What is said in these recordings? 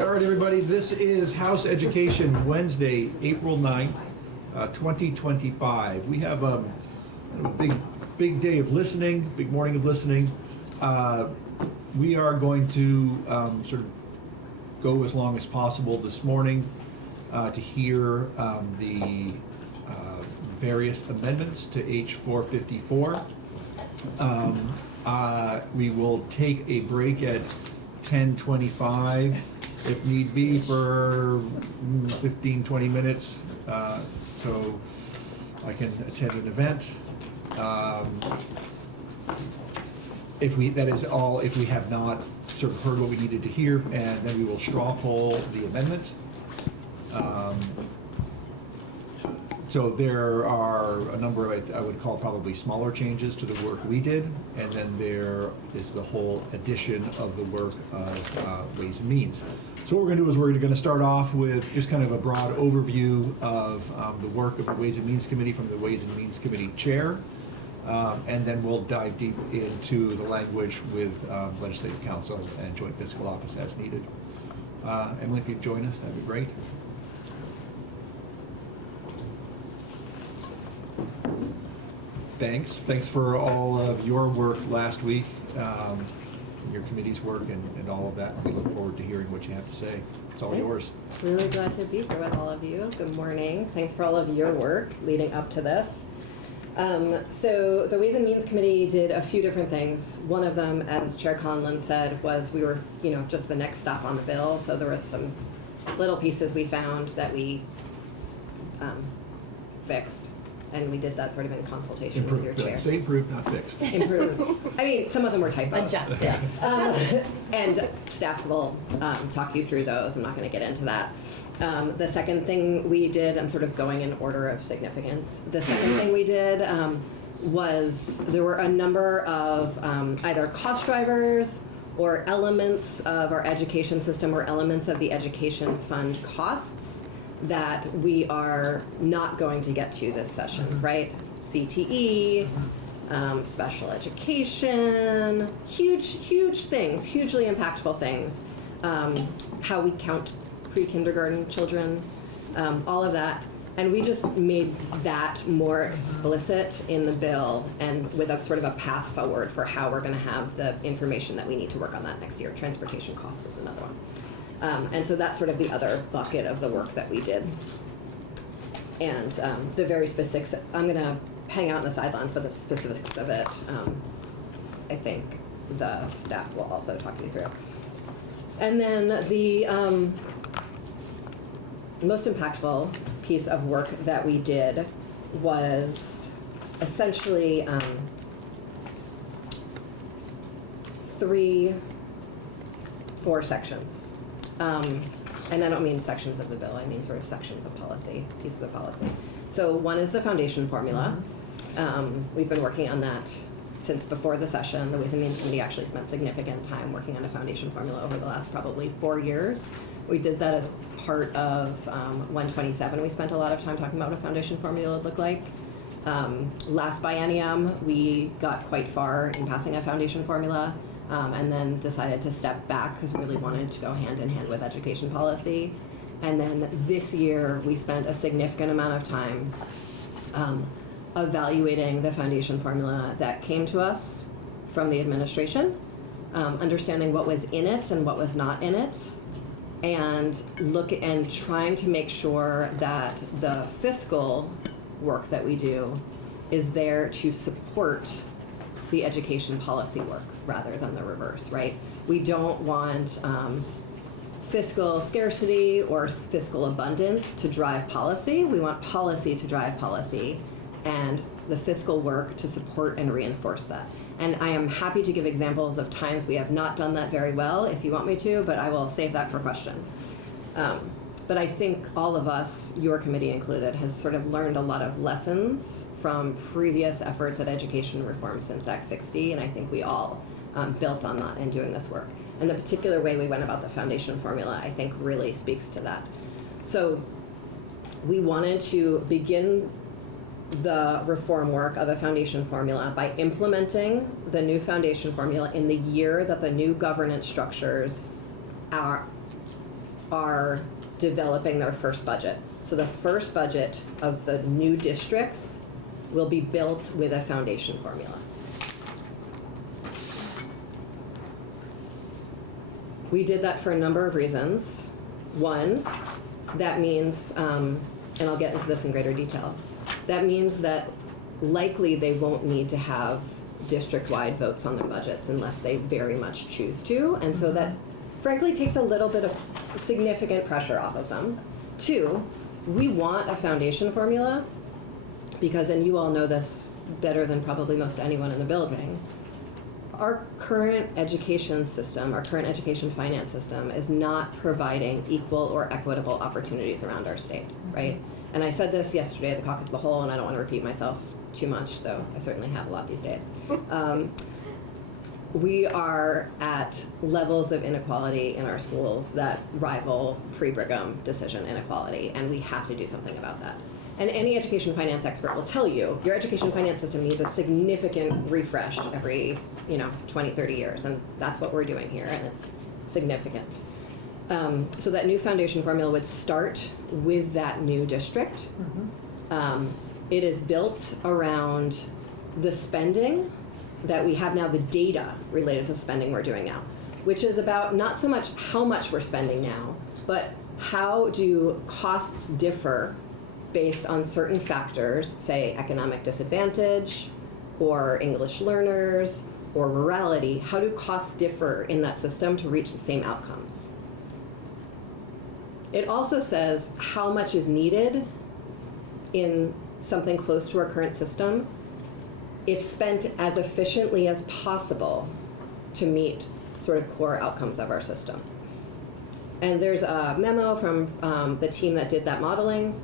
All right, everybody, this is House Education Wednesday, April 9th, 2025. We have a big day of listening, big morning of listening. We are going to sort of go as long as possible this morning to hear the various amendments to H.454. We will take a break at 10:25 if need be for 15-20 minutes so I can attend an event. If we have not sort of heard what we needed to hear, and then we will straw poll the amendment. So there are a number of, I would call probably smaller changes to the work we did, and then there is the whole addition of the work of Ways and Means. So what we're going to do is we're going to start off with just kind of a broad overview of the work of the Ways and Means Committee from the Ways and Means Committee Chair, and then we'll dive deep into the language with Legislative Council and Joint Fiscal Office as needed. Emily, if you'd join us, that'd be great. Thanks for all of your work last week, your committee's work and all of that. We look forward to hearing what you have to say. It's all yours. Really glad to be here with all of you. Good morning. Thanks for all of your work leading up to this. So the Ways and Means Committee did a few different things. One of them, as Chair Conlon said, was we were, just the next stop on the bill. So there was some little pieces we found that we fixed. And we did that sort of in consultation with your chair. Say improved, not fixed. Improved. I mean, some of them were typos. Adjusted. And staff will talk you through those. I'm not going to get into that. The second thing we did, I'm sort of going in order of significance. The second thing we did was there were a number of either cost drivers or elements of our education system or elements of the education fund costs that we are not going to get to this session, right? CTE, special education, huge things, hugely impactful things. How we count pre-kindergarten children, all of that. And we just made that more explicit in the bill and with a sort of a path forward for how we're gonna have the information that we need to work on that next year. Transportation costs is another one. And so that's sort of the other bucket of the work that we did. And the very specifics, I'm going to hang out in the sidelines, but the specifics of it, I think the staff will also talk you through. And then the most impactful piece of work that we did was essentially 4 sections. And I don't mean sections of the bill, I mean sort of sections of policy, pieces of policy. So one is the foundation formula. We've been working on that since before the session. The Ways and Means Committee actually spent significant time working on a foundation formula over the last probably 4 years. We did that as part of 127. We spent a lot of time talking about what a foundation formula would look like. Last biennium, we got quite far in passing a foundation formula. And then decided to step back because we really wanted to go hand in hand with education policy. And then this year, we spent a significant amount of time evaluating the foundation formula that came to us from the administration, understanding what was in it and what was not in it, and trying to make sure that the fiscal work that we do is there to support the education policy work rather than the reverse, right? We don't want fiscal scarcity or fiscal abundance to drive policy. We want policy to drive policy and the fiscal work to support and reinforce that. And I am happy to give examples of times we have not done that very well if you want me to, but I will save that for questions. But I think all of us, your committee included, has sort of learned a lot of lessons from previous efforts at education reform since Act 60, and I think we all built on that in doing this work. And the particular way we went about the foundation formula, I think, really speaks to that. So we wanted to begin the reform work of a foundation formula by implementing the new foundation formula in the year that the new governance structures are developing their first budget. So the first budget of the new districts will be built with a foundation formula. We did that for a number of reasons. One, that means, and I'll get into this in greater detail, that means that likely they won't need to have district-wide votes on their budgets unless they very much choose to, and so that frankly takes a little bit of significant pressure off of them. Two, we want a foundation formula because, and you all know this better than probably most anyone in the building, our current education system, our current education finance system is not providing equal or equitable opportunities around our state, right? And I said this yesterday at the Caucus of the Whole, and I don't want to repeat myself too much, though I certainly have a lot these days. We are at levels of inequality in our schools that rival pre-Brigham decision inequality, and we have to do something about that. And any education finance expert will tell you your education finance system needs a significant refresh every 20, 30 years, and that's what we're doing here, and it's significant. So that new foundation formula would start with that new district. It is built around the spending that we have now, the data related to spending we're doing now, which is about not so much how much we're spending now, but how do costs differ based on certain factors, say economic disadvantage, or English learners, or rurality. How do costs differ in that system to reach the same outcomes? It also says how much is needed in something close to our current system if spent as efficiently as possible to meet sort of core outcomes of our system. And there's a memo from the team that did that modeling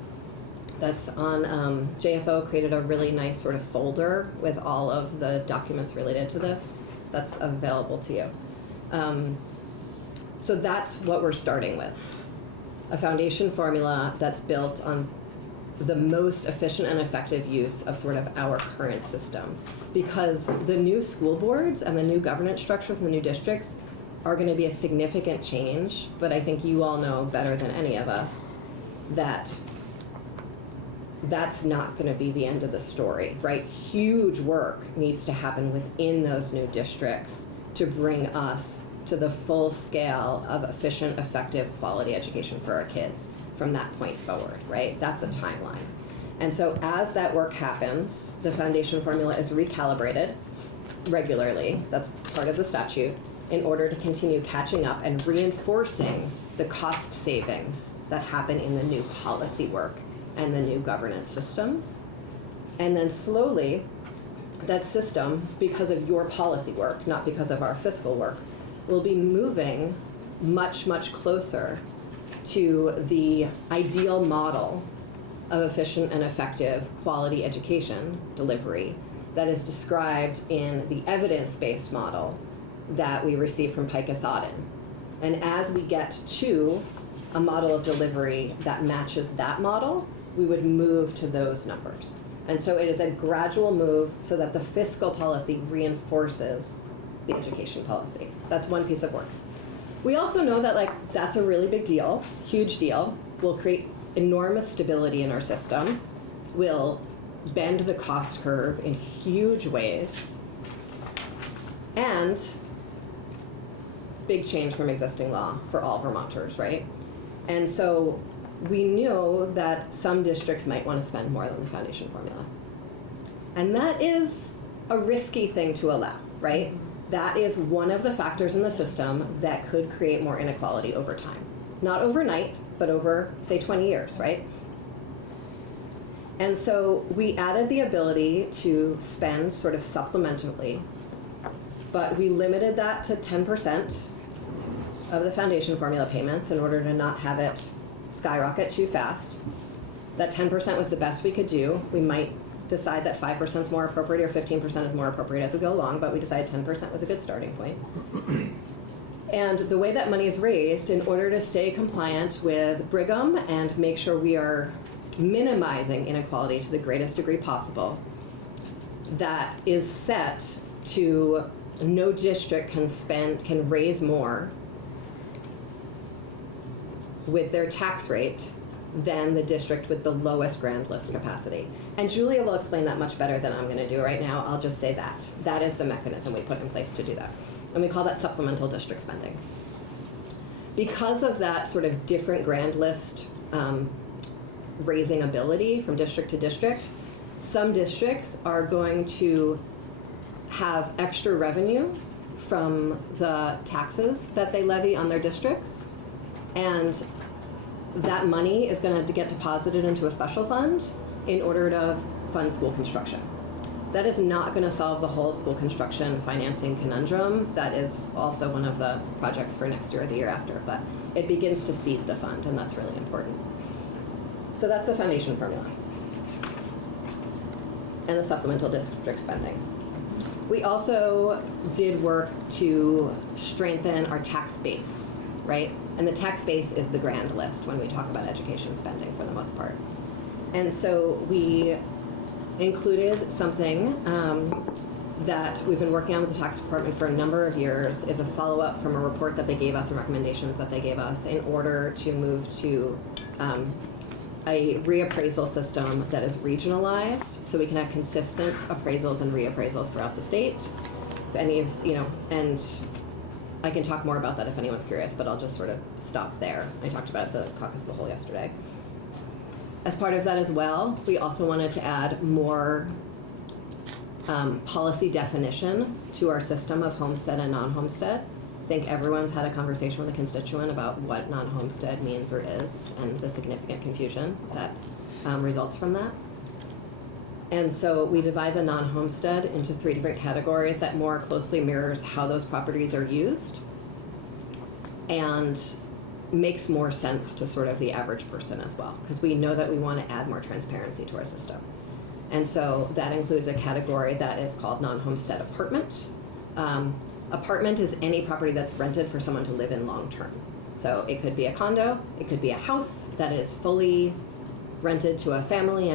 that's on JFO, created a really nice sort of folder with all of the documents related to this that's available to you. So that's what we're starting with. A foundation formula that's built on the most efficient and effective use of sort of our current system. Because the new school boards and the new governance structures and the new districts are going to be a significant change, but I think you all know better than any of us that that's not going to be the end of the story, right? Huge work needs to happen within those new districts to bring us to the full scale of efficient, effective, quality education for our kids from that point forward, right? That's a timeline. And so as that work happens, the foundation formula is recalibrated regularly, that's part of the statute, in order to continue catching up and reinforcing the cost savings that happen in the new policy work and the new governance systems. And then slowly, that system, because of your policy work, not because of our fiscal work, will be moving much, much closer to the ideal model of efficient and effective quality education delivery that is described in the evidence-based model that we received from Pikus-Auden. And as we get to a model of delivery that matches that model, we would move to those numbers. And so it is a gradual move so that the fiscal policy reinforces the education policy. That's one piece of work. We also know that that's a really big deal, huge deal, will create enormous stability in our system, will bend the cost curve in huge ways, and big change from existing law for all Vermonters, right? And so we knew that some districts might want to spend more than the foundation formula. And that is a risky thing to allow, right? That is one of the factors in the system that could create more inequality over time. Not overnight, but over, say, 20 years, right? And so we added the ability to spend sort of supplementally, but we limited that to 10% of the foundation formula payments in order to not have it skyrocket too fast. That 10% was the best we could do. We might decide that 5% is more appropriate or 15% is more appropriate as we go along, but we decided 10% was a good starting point. And the way that money is raised, in order to stay compliant with Brigham and make sure we are minimizing inequality to the greatest degree possible, that is set to no district can raise more with their tax rate than the district with the lowest grand list capacity. And Julia will explain that much better than I'm going to do right now. I'll just say that. That is the mechanism we put in place to do that. And we call that supplemental district spending. Because of that sort of different grand list raising ability from district to district, some districts are going to have extra revenue from the taxes that they levy on their districts, and that money is going to get deposited into a special fund in order to fund school construction. That is not going to solve the whole school construction financing conundrum. That is also one of the projects for next year or the year after, but it begins to seed the fund, and that's really important. So that's the foundation formula and the supplemental district spending. We also did work to strengthen our tax base, right? And the tax base is the grand list when we talk about education spending for the most part. And so we included something that we've been working on with the tax department for a number of years, is a follow-up from a report that they gave us and recommendations that they gave us in order to move to a reappraisal system that is regionalized, so we can have consistent appraisals and reappraisals throughout the state. If any of, and I can talk more about that if anyone's curious, but I'll just sort of stop there. I talked about the caucus of the whole yesterday. As part of that as well, we also wanted to add more policy definition to our system of homestead and non-homestead. I think everyone's had a conversation with a constituent about what non-homestead means or is, and the significant confusion that results from that. And so we divide the non-homestead into 3 different categories that more closely mirrors how those properties are used and makes more sense to sort of the average person as well, because we know that we want to add more transparency to our system. And so that includes a category that is called non-homestead apartment. Apartment is any property that's rented for someone to live in long term. So it could be a condo, it could be a house that is fully rented to a family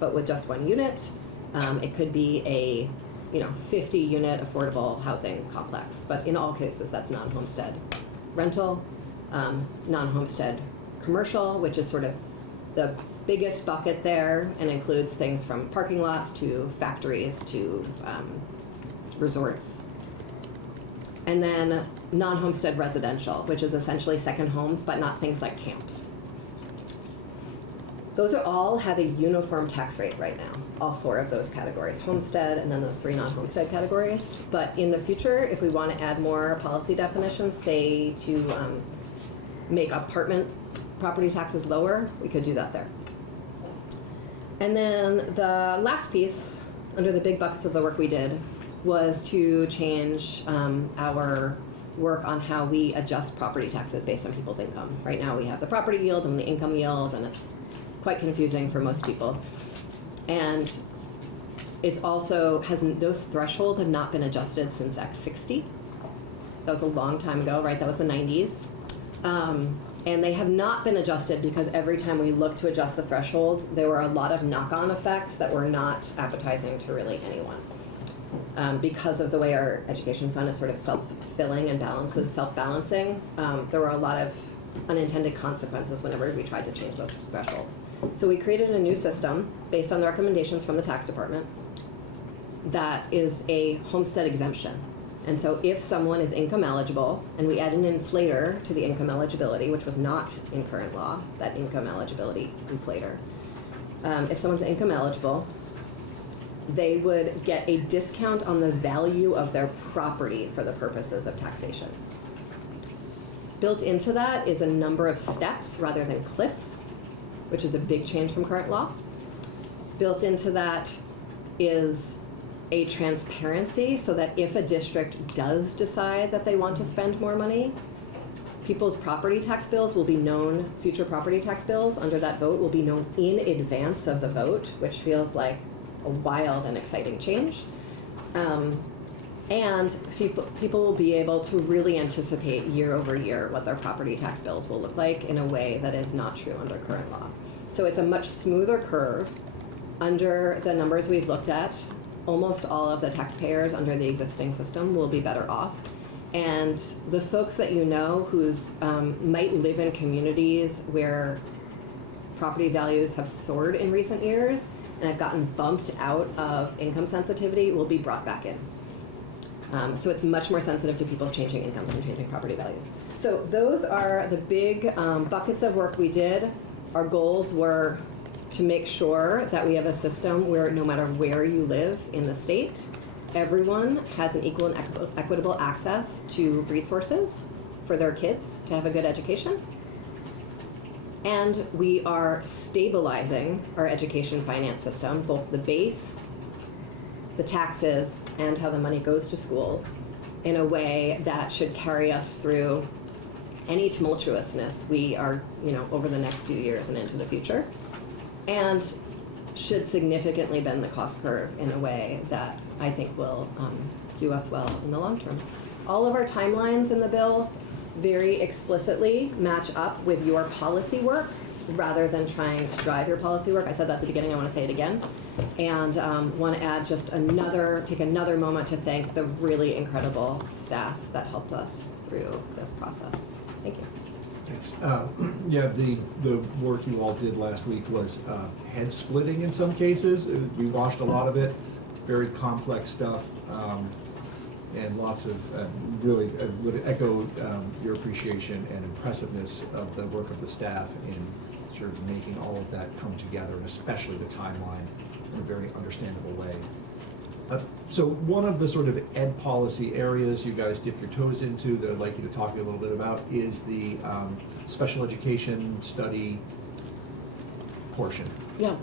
but with just 1 unit. It could be a 50-unit affordable housing complex, but in all cases that's non-homestead rental. Non-homestead commercial, which is sort of the biggest bucket there and includes things from parking lots to factories to resorts. And then non-homestead residential, which is essentially second homes, but not things like camps. Those all have a uniform tax rate right now, all 4 of those categories, homestead and then those 3 non-homestead categories. But in the future, if we want to add more policy definitions, say to make apartment property taxes lower, we could do that there. And then the last piece, under the big buckets of the work we did, was to change our work on how we adjust property taxes based on people's income. Right now we have the property yield and the income yield, and it's quite confusing for most people. And it's also, those thresholds have not been adjusted since Act 60. That was a long time ago, right? That was the 90s. And they have not been adjusted because every time we looked to adjust the thresholds, there were a lot of knock-on effects that were not appetizing to really anyone. Because of the way our education fund is sort of self-filling and self-balancing, there were a lot of unintended consequences whenever we tried to change those thresholds. So we created a new system based on the recommendations from the tax department that is a homestead exemption. And so if someone is income eligible, and we add an inflator to the income eligibility, which was not in current law, that income eligibility inflator, if someone's income eligible, they would get a discount on the value of their property for the purposes of taxation. Built into that is a number of steps rather than cliffs, which is a big change from current law. Built into that is a transparency so that if a district does decide that they want to spend more money, people's property tax bills will be known, future property tax bills under that vote will be known in advance of the vote, which feels like a wild and exciting change. And people will be able to really anticipate year over year what their property tax bills will look like in a way that is not true under current law. So it's a much smoother curve. Under the numbers we've looked at, almost all of the taxpayers under the existing system will be better off. And the folks that you know who's might live in communities where property values have soared in recent years and have gotten bumped out of income sensitivity will be brought back in. So it's much more sensitive to people's changing incomes and changing property values. So those are the big buckets of work we did. Our goals were to make sure that we have a system where no matter where you live in the state, everyone has an equal and equitable access to resources for their kids to have a good education. And we are stabilizing our education finance system, both the base, the taxes, and how the money goes to schools, in a way that should carry us through any tumultuousness we are, over the next few years and into the future, and should significantly bend the cost curve in a way that I think will do us well in the long term. All of our timelines in the bill very explicitly match up with your policy work rather than trying to drive your policy work. I said that at the beginning, I want to say it again. And want to add just take another moment to thank the really incredible staff that helped us through this process. Thank you. Thanks. Yeah, the work you all did last week was head splitting in some cases. We watched a lot of it, very complex stuff, and lots of really would echo your appreciation and impressiveness of the work of the staff in sort of making all of that come together, and especially the timeline in a very understandable way. So one of the sort of ed policy areas you guys dip your toes into that I'd like you to talk a little bit about is the special education study portion. Yeah.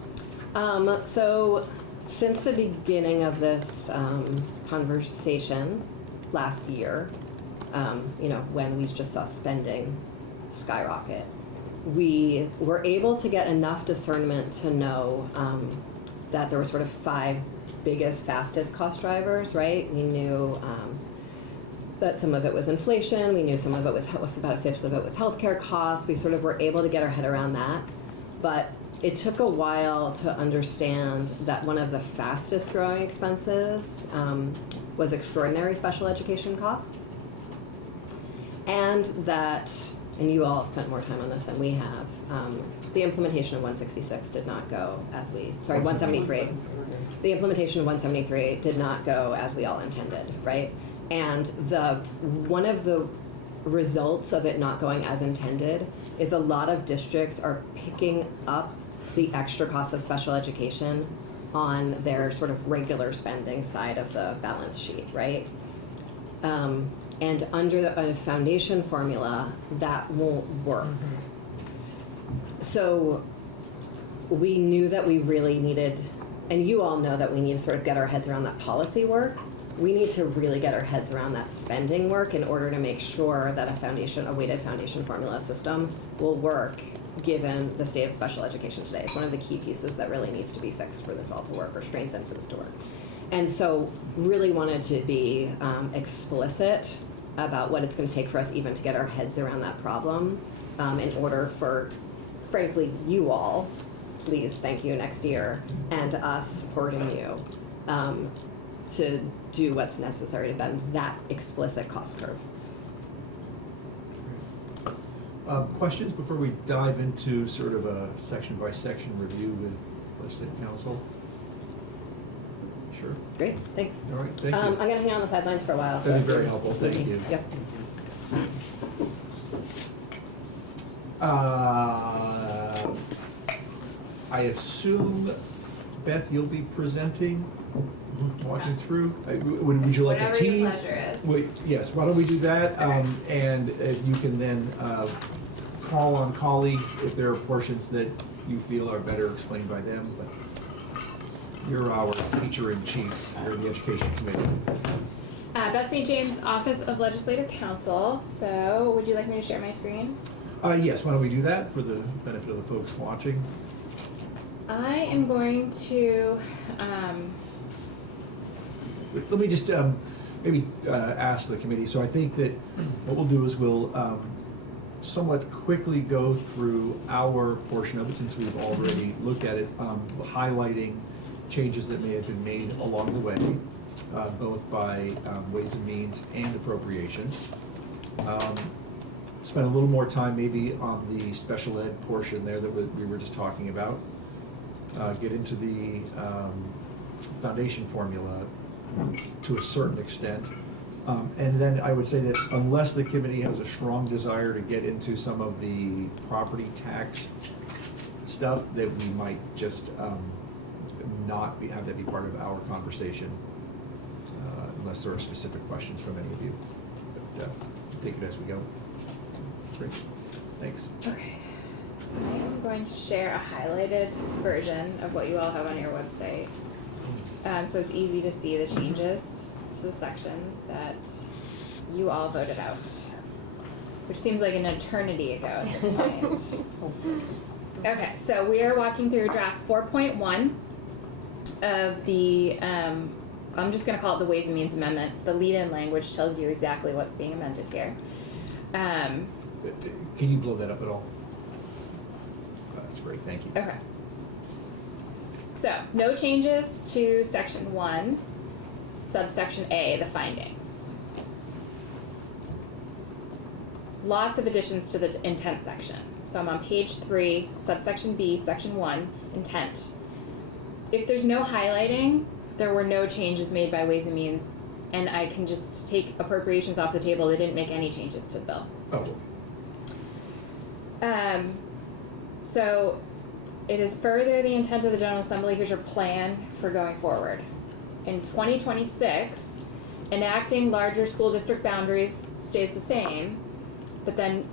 So since the beginning of this conversation last year, when we just saw spending skyrocket, we were able to get enough discernment to know that there were sort of 5 biggest, fastest cost drivers, right? We knew that some of it was inflation. We knew some of it was, about 1/5 of it was healthcare costs. We sort of were able to get our head around that. But it took a while to understand that one of the fastest growing expenses was extraordinary special education costs. And you all spent more time on this than we have, the implementation of 166 did not go as 173. The implementation of 173 did not go as we all intended, right? And one of the results of it not going as intended is a lot of districts are picking up the extra cost of special education on their sort of regular spending side of the balance sheet, right? And under a foundation formula, that won't work. So we knew that we really needed, and you all know that we need to sort of get our heads around that policy work. We need to really get our heads around that spending work in order to make sure that a weighted foundation formula system will work given the state of special education today. It's one of the key pieces that really needs to be fixed for this all to work, or strengthened for this to work. And so really wanted to be explicit about what it's going to take for us even to get our heads around that problem in order for, frankly, you all, please, thank you next year, and us supporting you to do what's necessary to bend that explicit cost curve. Questions before we dive into sort of a section by section review with legislative council? Sure. Great, thanks. All right, thank you. I'm going to hang on the sidelines for a while. That'd be very helpful, thank you. Yep. I assume, Beth, you'll be presenting, walking through? Would you like a team? Whatever your pleasure is. Yes, why don't we do that? And you can then call on colleagues if there are portions that you feel are better explained by them. But you're our teacher-in-chief. You're the education committee. Beth St. James, Office of Legislative Counsel. So, would you like me to share my screen? Yes, why don't we do that for the benefit of the folks watching? I am going to. Let me just maybe ask the committee. So I think that what we'll do is we'll somewhat quickly go through our portion of it, since we've already looked at it, highlighting changes that may have been made along the way. both by Ways and Means and Appropriations. Spend a little more time maybe on the special ed portion there that we were just talking about. Get into the foundation formula to a certain extent. And then I would say that unless the committee has a strong desire to get into some of the property tax stuff, that we might just have that be part of our conversation, unless there are specific questions from any of you. But, take it as we go. Great, thanks. Okay. I am going to share a highlighted version of what you all have on your website. So it's easy to see the changes to the sections that you all voted out, which seems like an eternity ago at this point. Okay, so we are walking through draft 4.1 of the, I'm just going to call it the Ways and Means Amendment. The lead-in language tells you exactly what's being amended here. Can you blow that up at all? That's great, thank you. Okay. So, no changes to section 1, subsection A, the findings. Lots of additions to the intent section. So I'm on page 3, subsection B, section 1, intent. If there's no highlighting, there were no changes made by Ways and Means, and I can just take appropriations off the table. They didn't make any changes to the bill. Oh. So it is further the intent of the General Assembly. Here's your plan for going forward. In 2026, enacting larger school district boundaries stays the same, but then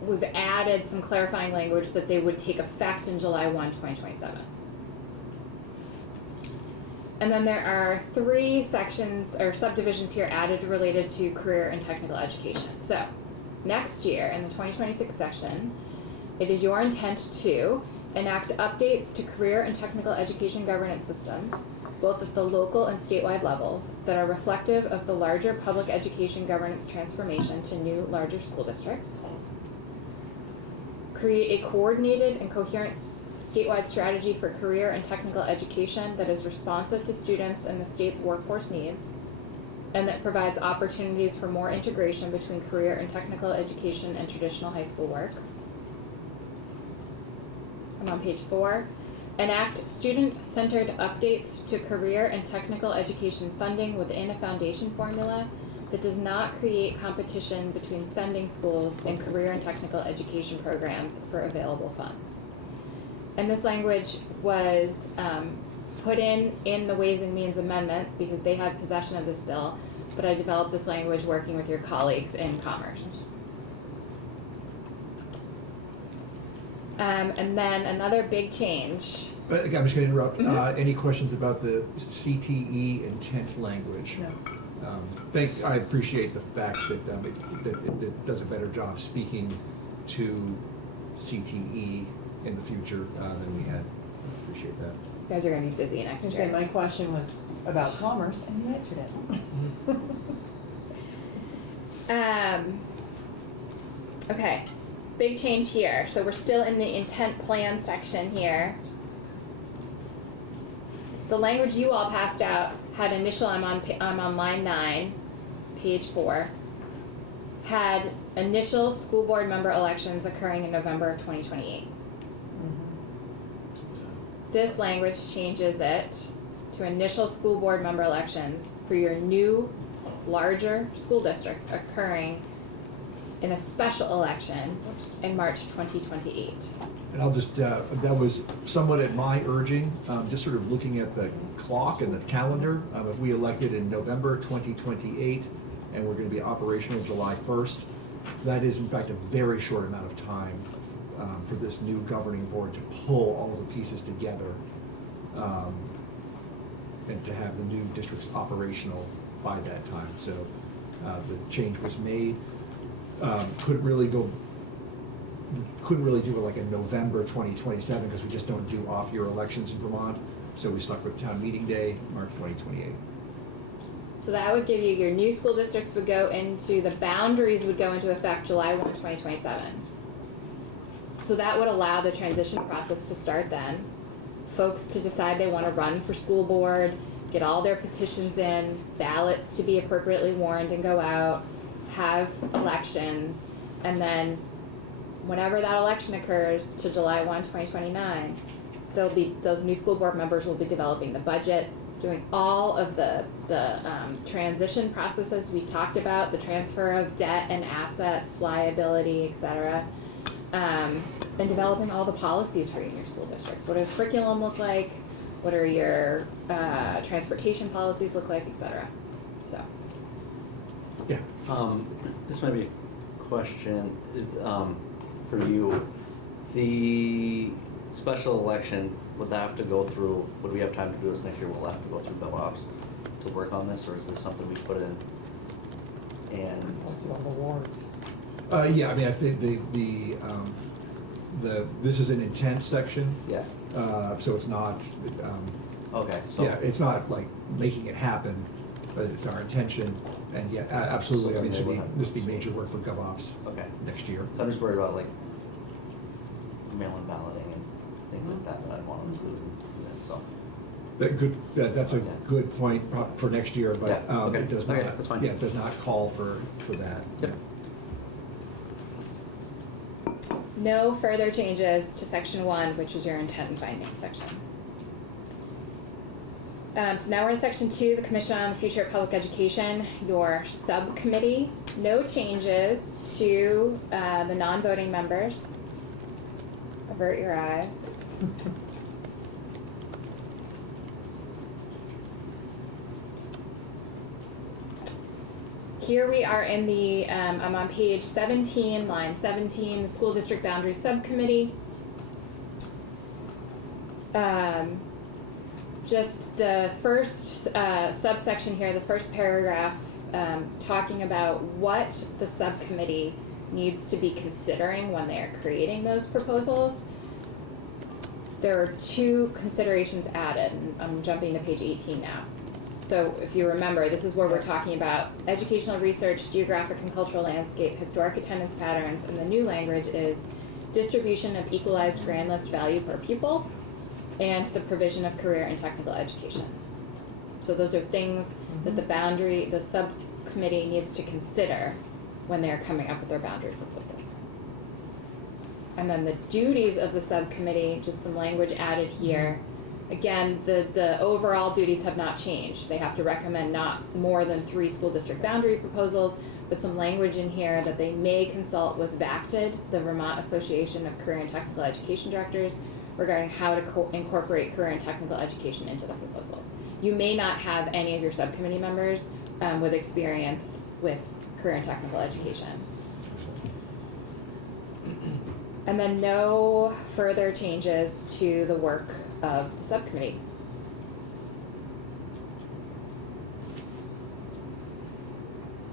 we've added some clarifying language that they would take effect in July 1, 2027. And then there are 3 sections or subdivisions here added related to career and technical education. So next year in the 2026 section, it is your intent to enact updates to career and technical education governance systems, both at the local and statewide levels, that are reflective of the larger public education governance transformation to new, larger school districts. Create a coordinated and coherent statewide strategy for career and technical education that is responsive to students and the state's workforce needs, and that provides opportunities for more integration between career and technical education and traditional high school work. I'm on page 4. Enact student-centered updates to career and technical education funding within a foundation formula that does not create competition between sending schools and career and technical education programs for available funds. And this language was put in the Ways and Means Amendment because they had possession of this bill, but I developed this language working with your colleagues in Commerce. And then another big change. I'm just going to interrupt. Mm-hmm. Any questions about the CTE intent language? No. I appreciate the fact that it does a better job speaking to CTE in the future than we had. I appreciate that. You guys are going to be busy next year. My question was about commerce, and you answered it. Okay, big change here. So we're still in the intent plan section here. The language you all passed out had initial, I'm on line 9, page 4, had initial school board member elections occurring in November of 2028. This language changes it to initial school board member elections for your new, larger school districts occurring in a special election in March 2028. And I'll just, that was somewhat at my urging, just sort of looking at the clock and the calendar. If we elected in November 2028 and we're going to be operational July 1st, that is in fact a very short amount of time for this new governing board to pull all the pieces together and to have the new districts operational by that time. So the change was made. Couldn't really do it like in November 2027 because we just don't do off-year elections in Vermont. So we stuck with town meeting day, March 2028. So that would give you your new school districts would go into, the boundaries would go into effect July 1, 2027. So that would allow the transition process to start then. Folks to decide they want to run for school board, get all their petitions in, ballots to be appropriately warned and go out, have elections, and then whenever that election occurs to July 1, 2029, those new school board members will be developing the budget, doing all of the transition processes we talked about, the transfer of debt and assets, liability, etc., and developing all the policies for your school districts. What does curriculum look like? What are your transportation policies look like, etc. So. Yeah. This might be a question is for you. The special election, would that have to go through, would we have time to do this next year? Will it have to go through GovOps to work on this, or is this something we put in? And It's also on the warrants. Yeah, I mean, I think this is an intent section, yeah, so it's not, okay, so. yeah, it's not like making it happen, but it's our intention, and yeah, absolutely, I mean, this would be major work for GovOps Okay. next year. I'm just worried about like mail-in balloting and things like that I want to include in this, so. That's a Okay. good point for next year, but Yeah, okay. it does Okay, not, that's fine. yeah, it does not call for that. Yep. No further changes to section 1, which was your intent and findings section. So now we're in section 2, the Commission on the Future of Public Education, your subcommittee. No changes to the non-voting members. Avert your eyes. Here we are in the, I'm on page 17, line 17, the School District Boundary Subcommittee. Just the first subsection here, the first paragraph, talking about what the subcommittee needs to be considering when they are creating those proposals. There are 2 considerations added, and I'm jumping to page 18 now. So if you remember, this is where we're talking about educational research, geographic and cultural landscape, historic attendance patterns, and the new language is distribution of equalized grand list value per pupil, and the provision of career and technical education. So those are things that the subcommittee needs to consider when they're coming up with their boundary proposals. And then the duties of the subcommittee, just some language added here. Again, the overall duties have not changed. They have to recommend not more than 3 school district boundary proposals, but some language in here that they may consult with VACTED, the Vermont Association of Career and Technical Education Directors, regarding how to incorporate career and technical education into the proposals. You may not have any of your subcommittee members with experience with career and technical education. And then no further changes to the work of the subcommittee.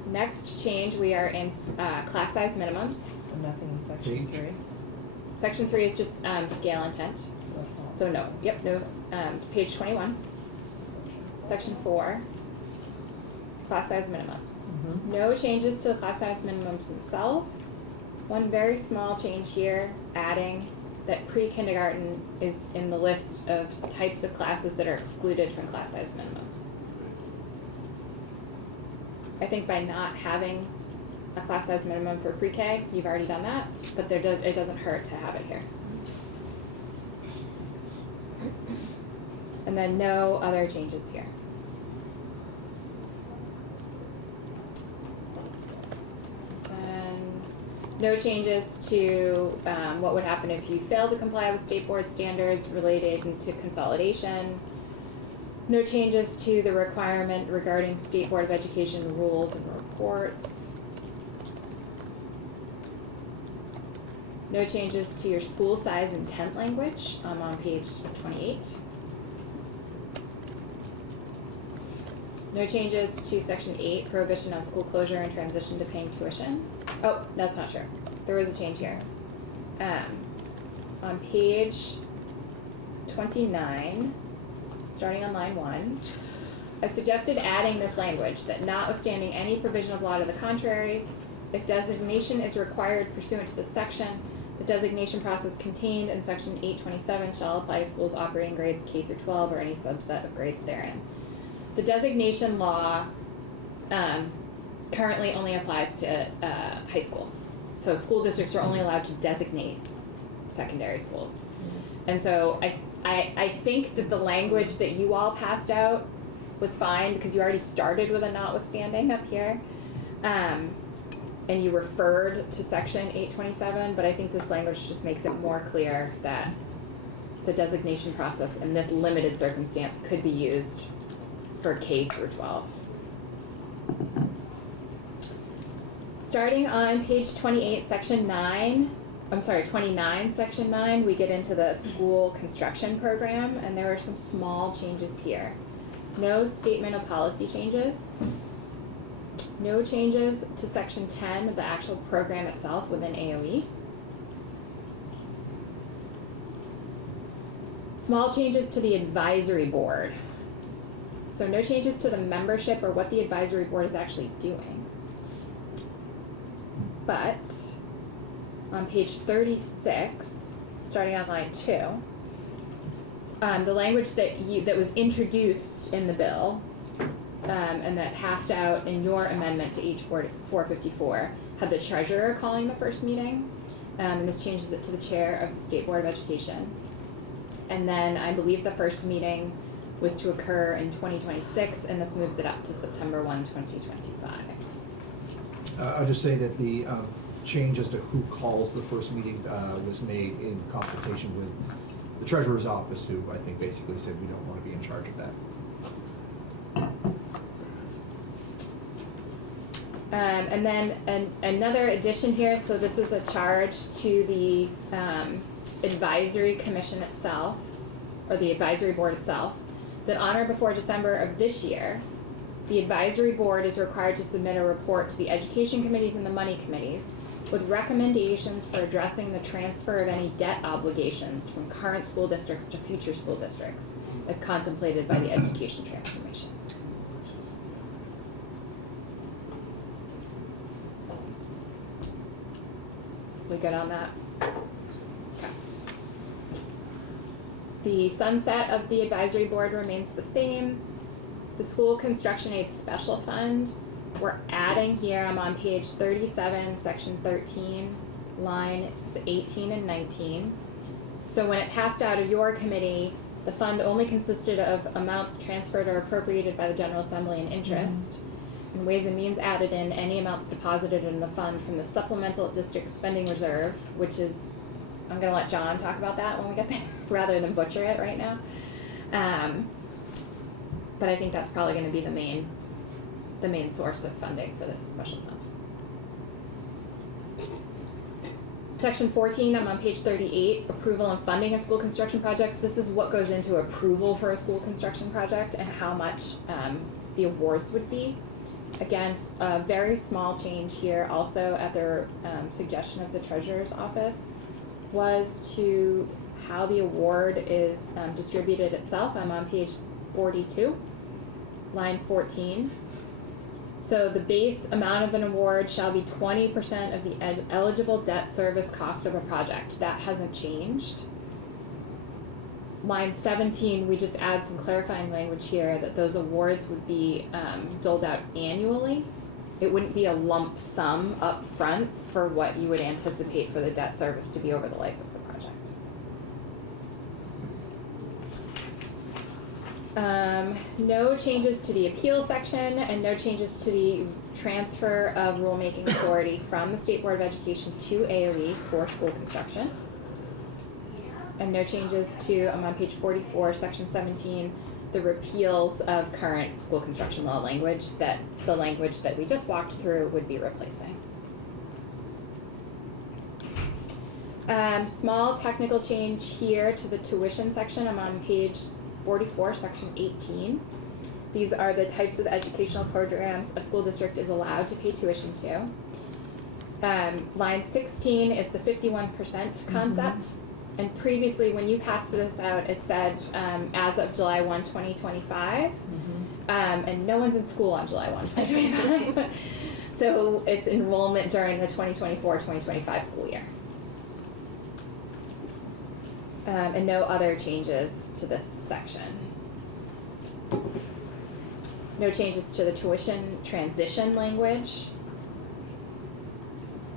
Next change, we are in class size minimums. So nothing in section Page. 3. Section 3 is just scale intent. So that's So no, yep, no, page 21. Section 4, class size minimums. Mhm. No changes to the class size minimums themselves. One very small change here, adding that pre-kindergarten is in the list of types of classes that are excluded from class size minimums. I think by not having a class size minimum for pre-K, you've already done that, but it doesn't hurt to have it here. And then no other changes here. Then no changes to what would happen if you fail to comply with state board standards related to consolidation. No changes to the requirement regarding State Board of Education rules and reports. No changes to your school size intent language. I'm on page 28. No changes to section 8, prohibition on school closure and transition to paying tuition. Oh, that's not true. There was a change here. On page 29, starting on line 1, I suggested adding this language that notwithstanding any provision of law to the contrary, if designation is required pursuant to this section, the designation process contained in section 827 shall apply to schools operating grades K through 12 or any subset of grades therein. the designation law currently only applies to high school. So school districts are only allowed to designate secondary schools. And so I think that the language that you all passed out was fine because you already started with a notwithstanding up here. And you referred to section 827, but I think this language just makes it more clear that the designation process in this limited circumstance could be used for K through 12. Starting on page 28, section 29, section 9, we get into the school construction program, and there are some small changes here. No statement of policy changes. No changes to section 10, the actual program itself within AOE. Small changes to the advisory board. So no changes to the membership or what the advisory board is actually doing. But on page 36, starting on line 2, the language that was introduced in the bill and that passed out in your amendment to H.454 had the treasurer calling the first meeting, and this changes it to the chair of the State Board of Education. And then I believe the first meeting was to occur in 2026, and this moves it up to September 1, 2025. I'll just say that the change as to who calls the first meeting was made in consultation with the treasurer's office, who I think basically said we don't want to be in charge of that. And then another addition here, so this is a charge to the advisory commission itself, or the advisory board itself, that on or before December of this year, the advisory board is required to submit a report to the education committees and the money committees with recommendations for addressing the transfer of any debt obligations from current school districts to future school districts as contemplated by the education transformation. We good on that? Okay. The sunset of the advisory board remains the same. The school construction aid special fund, we're adding here, I'm on page 37, section 13, lines 18 and 19. So when it passed out of your committee, the fund only consisted of amounts transferred or appropriated by the General Assembly and interest. And Ways and Means added in any amounts deposited in the fund from the supplemental district spending reserve, which is, I'm gonna let John talk about that when we get there, rather than butcher it right now. But I think that's probably gonna be the main source of funding for this special fund. Section 14, I'm on page 38, approval and funding of school construction projects. This is what goes into approval for a school construction project and how much the awards would be. Again, a very small change here also at the suggestion of the treasurer's office was to how the award is distributed itself. I'm on page 42, line 14. So the base amount of an award shall be 20% of the eligible debt service cost of a project. That hasn't changed. Line 17, we just add some clarifying language here that those awards would be doled out annually. It wouldn't be a lump sum up front for what you would anticipate for the debt service to be over the life of the project. No changes to the appeal section and no changes to the transfer of rulemaking authority from the State Board of Education to AOE for school construction. And no changes to, I'm on page 44, section 17, the repeals of current school construction law language, that the language that we just walked through would be replacing. Small technical change here to the tuition section. I'm on page 44, section 18. These are the types of educational programs a school district is allowed to pay tuition to. Line 16 is the 51% concept. And previously, when you passed this out, it said as of July 1, 2025. And no one's in school on July 1, 2025. So it's enrollment during the 2024-2025 school year. And no other changes to this section. No changes to the tuition transition language.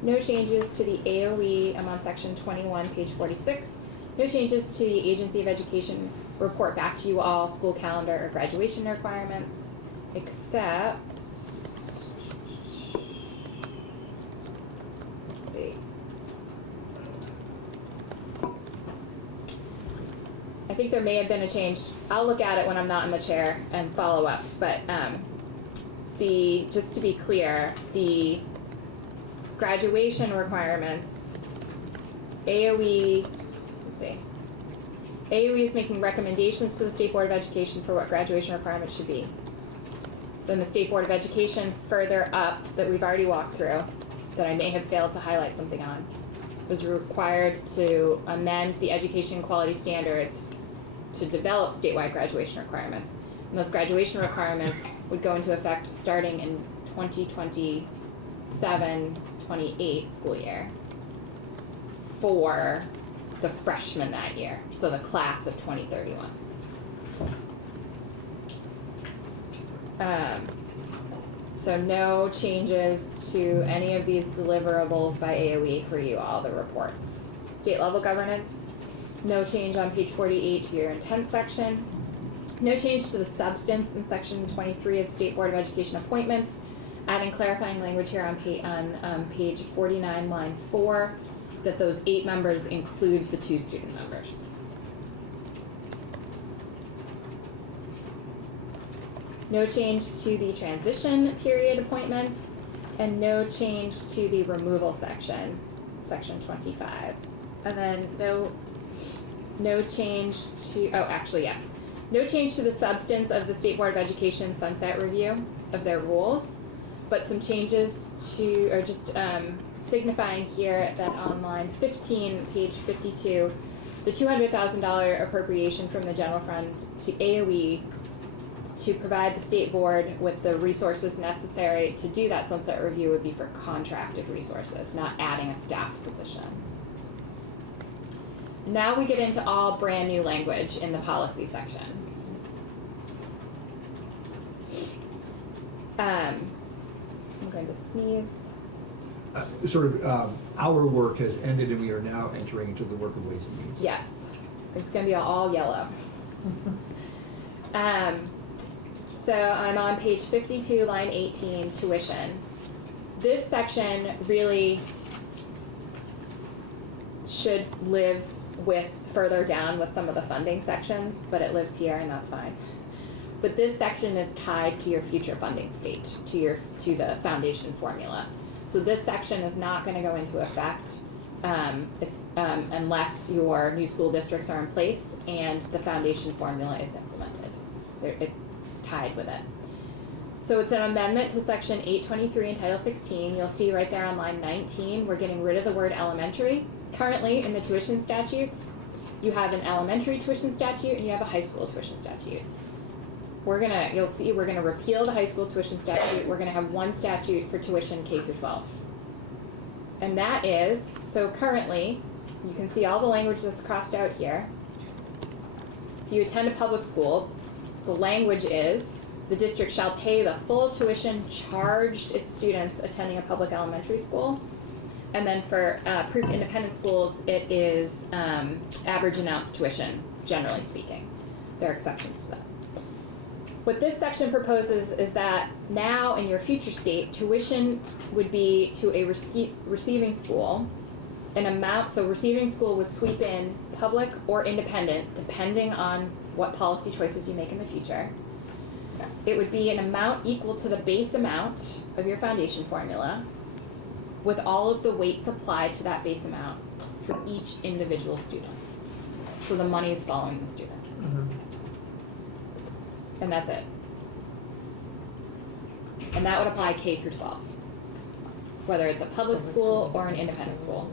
No changes to the AOE, I'm on section 21, page 46. No changes to the Agency of Education report back to you all school calendar or graduation requirements, except, let's see. I think there may have been a change. I'll look at it when I'm not in the chair and follow up, but just to be clear, the graduation requirements, AOE, let's see. AOE is making recommendations to the State Board of Education for what graduation requirements should be. Then the State Board of Education further up, that we've already walked through, that I may have failed to highlight something on, was required to amend the education quality standards to develop statewide graduation requirements. And those graduation requirements would go into effect starting in 2027-28 school year for the freshmen that year, so the class of 2031. So no changes to any of these deliverables by AOE for you all, the reports. State level governance, no change on page 48 to your intent section. No change to the substance in section 23 of State Board of Education appointments. Adding clarifying language here on page 49, line 4, that those 8 members include the 2 student members. No change to the transition period appointments, and no change to the removal section, section 25. And then no change to, oh, actually, yes. No change to the substance of the State Board of Education sunset review of their rules, but some changes to, or just signifying here that on line 15, page 52, the $200,000 appropriation from the general fund to AOE to provide the state board with the resources necessary to do that sunset review would be for contracted resources, not adding a staff position. Now we get into all brand new language in the policy sections. I'm going to sneeze. Our work has ended and we are now entering into the work of Ways and Means. Yes, it's going to be all yellow. So I'm on page 52, line 18, tuition. This section really should live with further down with some of the funding sections, but it lives here and that's fine. But this section is tied to your future funding state, to the foundation formula. So this section is not going to go into effect unless your new school districts are in place and the foundation formula is implemented. It's tied with it. So it's an amendment to section 823 in Title 16. You'll see right there on line 19, we're getting rid of the word elementary. Currently in the tuition statutes, you have an elementary tuition statute and you have a high school tuition statute. You'll see we're gonna repeal the high school tuition statute. We're gonna have one statute for tuition K through 12. And that is, so currently, you can see all the language that's crossed out here. If you attend a public school, the language is, the district shall pay the full tuition charged its students attending a public elementary school. And then for approved independent schools, it is average announced tuition, generally speaking. There are exceptions to that. What this section proposes is that now in your future state, tuition would be to a receiving school, an amount, so receiving school would sweep in public or independent, depending on what policy choices you make in the future. It would be an amount equal to the base amount of your foundation formula, with all of the weights applied to that base amount for each individual student. So the money is following the student. Mm-hmm. And that's it. And that would apply K through 12, whether it's a public school or an independent school.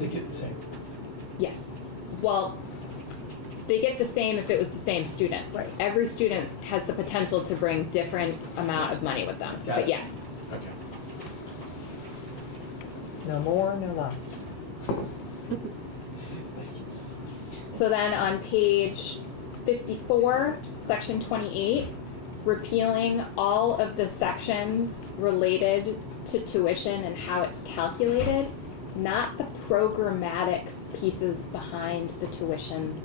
They get the same. Yes. Well, they get the same if it was the same student. Right. Every student has the potential to bring different amount of money with them. Got But it. yes. Okay. No more, no less. So then on page 54, section 28, repealing all of the sections related to tuition and how it's calculated, not the programmatic pieces behind the tuition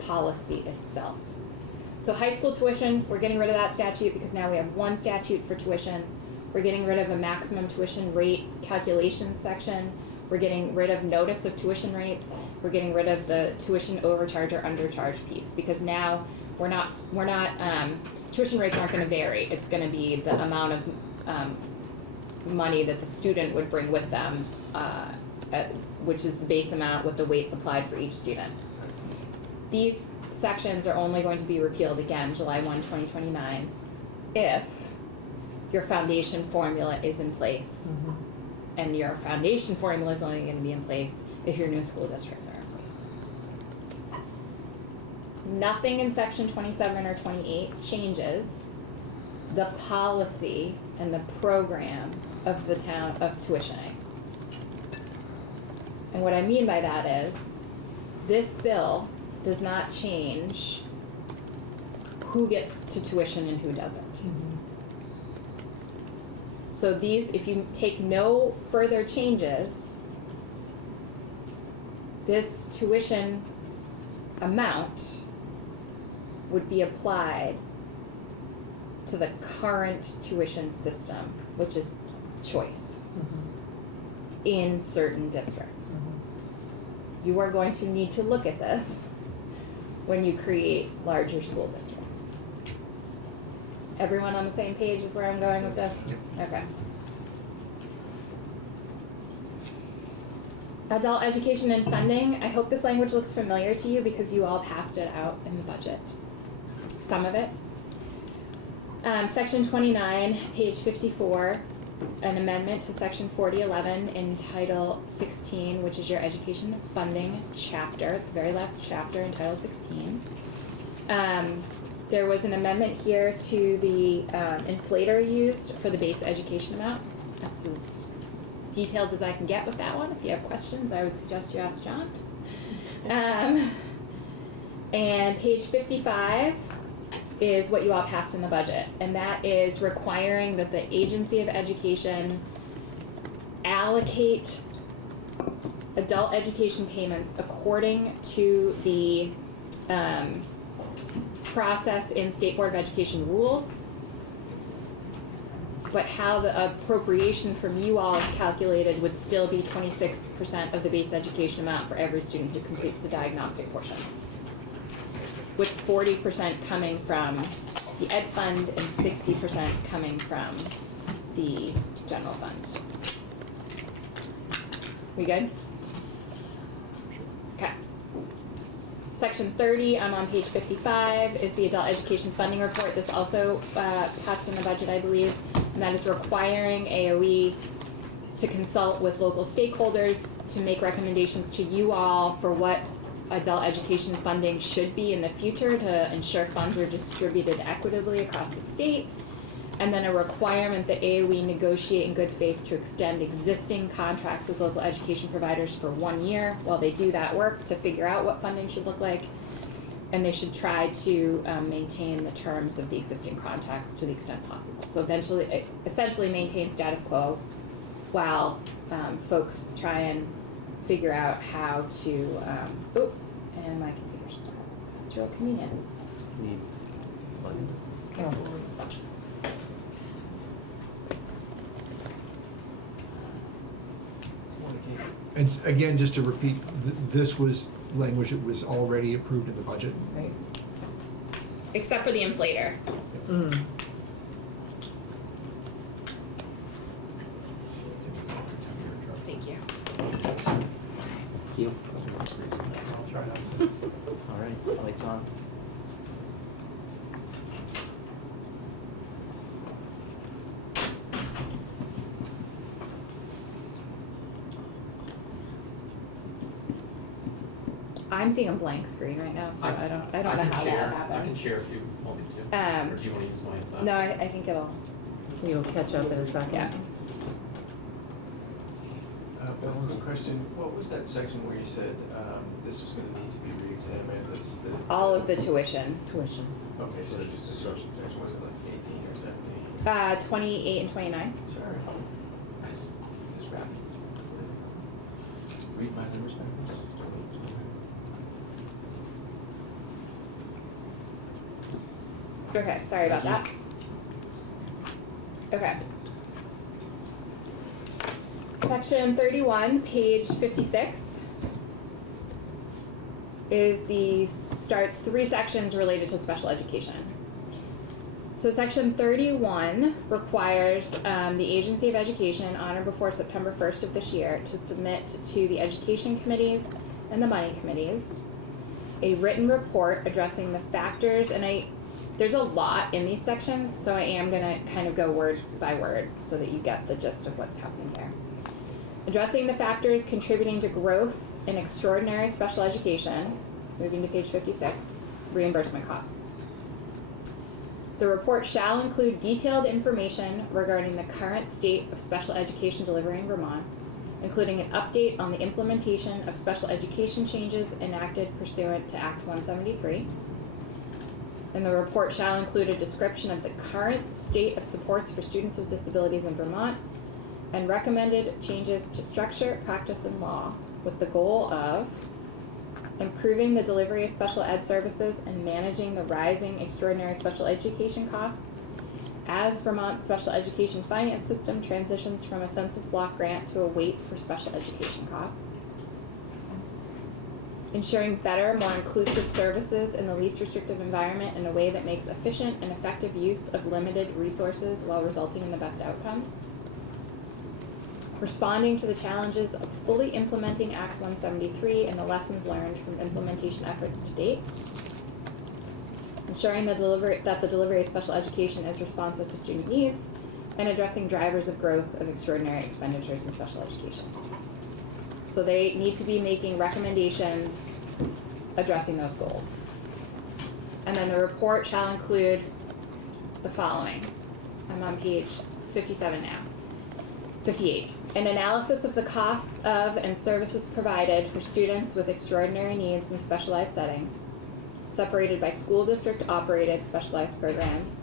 policy itself. So high school tuition, we're getting rid of that statute because now we have one statute for tuition. We're getting rid of a maximum tuition rate calculation section. We're getting rid of notice of tuition rates. We're getting rid of the tuition overcharge or undercharge piece because now we're not tuition rates aren't going to vary. It's going to be the amount of money that the student would bring with them, which is the base amount with the weights applied for each student. These sections are only going to be repealed again July 1, 2029, if your foundation formula is in place. Mm-hmm. And your foundation formula is only going to be in place if your new school districts are in place. Nothing in section 27 or 28 changes the policy and the program of the town of tuitioning. And what I mean by that is, this bill does not change who gets to tuition and who doesn't. So these, if you take no further changes, this tuition amount would be applied to the current tuition system, which is choice in certain districts. You are going to need to look at this when you create larger school districts. Everyone on the same page with where I'm going with this? Okay. Adult education and funding. I hope this language looks familiar to you because you all passed it out in the budget. Some of it. Section 29, page 54, an amendment to section 4011 in Title 16, which is your education funding chapter, the very last chapter in Title 16. There was an amendment here to the inflator used for the base education amount. That's as detailed as I can get with that one. If you have questions, I would suggest you ask John. And page 55 is what you all passed in the budget, and that is requiring that the Agency of Education allocate adult education payments according to the process in State Board of Education rules, but how the appropriation from you all is calculated would still be 26% of the base education amount for every student who completes the diagnostic portion, with 40% coming from the ed fund and 60% coming from the general fund. We good? Okay. Section 30, I'm on page 55, is the adult education funding report. This also passed in the budget, I believe, and that is requiring AOE to consult with local stakeholders to make recommendations to you all for what adult education funding should be in the future to ensure funds are distributed equitably across the state, and then a requirement that AOE negotiate in good faith to extend existing contracts with local education providers for 1 year while they do that work to figure out what funding should look like, and they should try to maintain the terms of the existing contracts to the extent possible. So essentially maintain status quo while folks try and figure out how to, and my computer just died. That's real convenient. Need plugins. And again, just to repeat, this was language that was already approved in the budget. Right. Except for the inflator. Thank you. Thank you. I'll try that. All right, lights on. I'm seeing a blank screen right now, so I don't know how that happens. I can share if you want me to. Or do you want to use my? No, I think it'll, You'll catch up in a second. yeah. Bill, one question. What was that section where you said this was going to need to be re-examined? That's the all of the tuition. Tuition. Okay, so just the instruction section, was it like 18 or 17? 28 and 29. Sure. Just grab. Read my numbers backwards. Okay, sorry about that. Okay. Section 31, page 56 starts 3 sections related to special education. So section 31 requires the Agency of Education on or before September 1st of this year to submit to the education committees and the money committees a written report addressing the factors, and there's a lot in these sections, so I am gonna kind of go word by word so that you get the gist of what's happening there. Addressing the factors contributing to growth in extraordinary special education, moving to page 56, reimbursement costs. The report shall include detailed information regarding the current state of special education delivery in Vermont, including an update on the implementation of special education changes enacted pursuant to Act 173. And the report shall include a description of the current state of supports for students with disabilities in Vermont and recommended changes to structure, practice, and law with the goal of improving the delivery of special ed services and managing the rising extraordinary special education costs as Vermont's special education finance system transitions from a census block grant to a weight for special education costs. Ensuring better, more inclusive services in the least restrictive environment in a way that makes efficient and effective use of limited resources while resulting in the best outcomes. Responding to the challenges of fully implementing Act 173 and the lessons learned from implementation efforts to date. Ensuring that the delivery of special education is responsive to student needs, and addressing drivers of growth of extraordinary expenditures in special education. So they need to be making recommendations addressing those goals. And then the report shall include the following. I'm on page 57 now. 58. An analysis of the costs of and services provided for students with extraordinary needs in specialized settings, separated by school district operated specialized programs,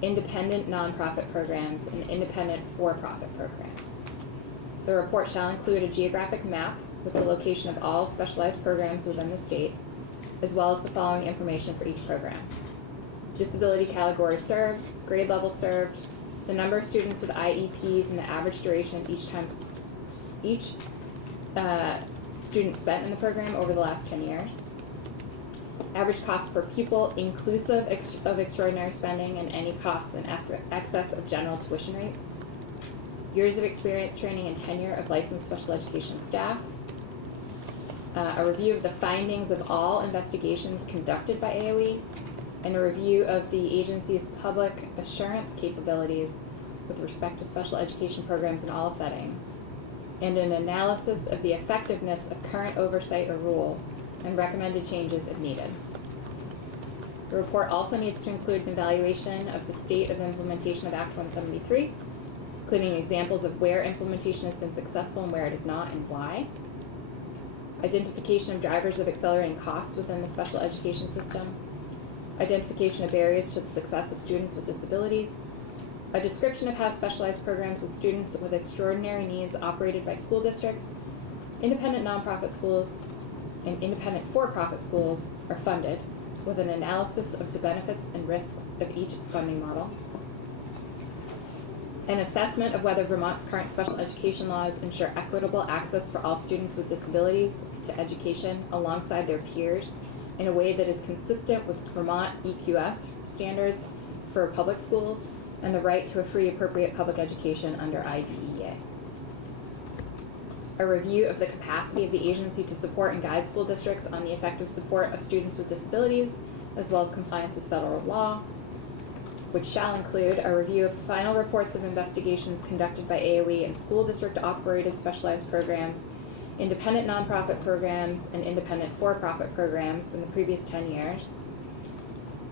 independent nonprofit programs, and independent for-profit programs. The report shall include a geographic map with the location of all specialized programs within the state, as well as the following information for each program: disability category served, grade level served, the number of students with IEPs, and the average duration of each student spent in the program over the last 10 years. Average cost per pupil inclusive of extraordinary spending and any costs in excess of general tuition rates. Years of experience, training, and tenure of licensed special education staff. A review of the findings of all investigations conducted by AOE, and a review of the agency's public assurance capabilities with respect to special education programs in all settings, and an analysis of the effectiveness of current oversight or rule, and recommended changes if needed. The report also needs to include an evaluation of the state of implementation of Act 173, including examples of where implementation has been successful and where it is not and why. Identification of drivers of accelerating costs within the special education system. Identification of barriers to the success of students with disabilities. A description of how specialized programs with students with extraordinary needs operated by school districts, independent nonprofit schools, and independent for-profit schools are funded, with an analysis of the benefits and risks of each funding model. An assessment of whether Vermont's current special education laws ensure equitable access for all students with disabilities to education alongside their peers in a way that is consistent with Vermont EQS standards for public schools and the right to a free appropriate public education under IDEA. A review of the capacity of the agency to support and guide school districts on the effective support of students with disabilities, as well as compliance with federal law, which shall include a review of final reports of investigations conducted by AOE and school district operated specialized programs, independent nonprofit programs, and independent for-profit programs in the previous 10 years,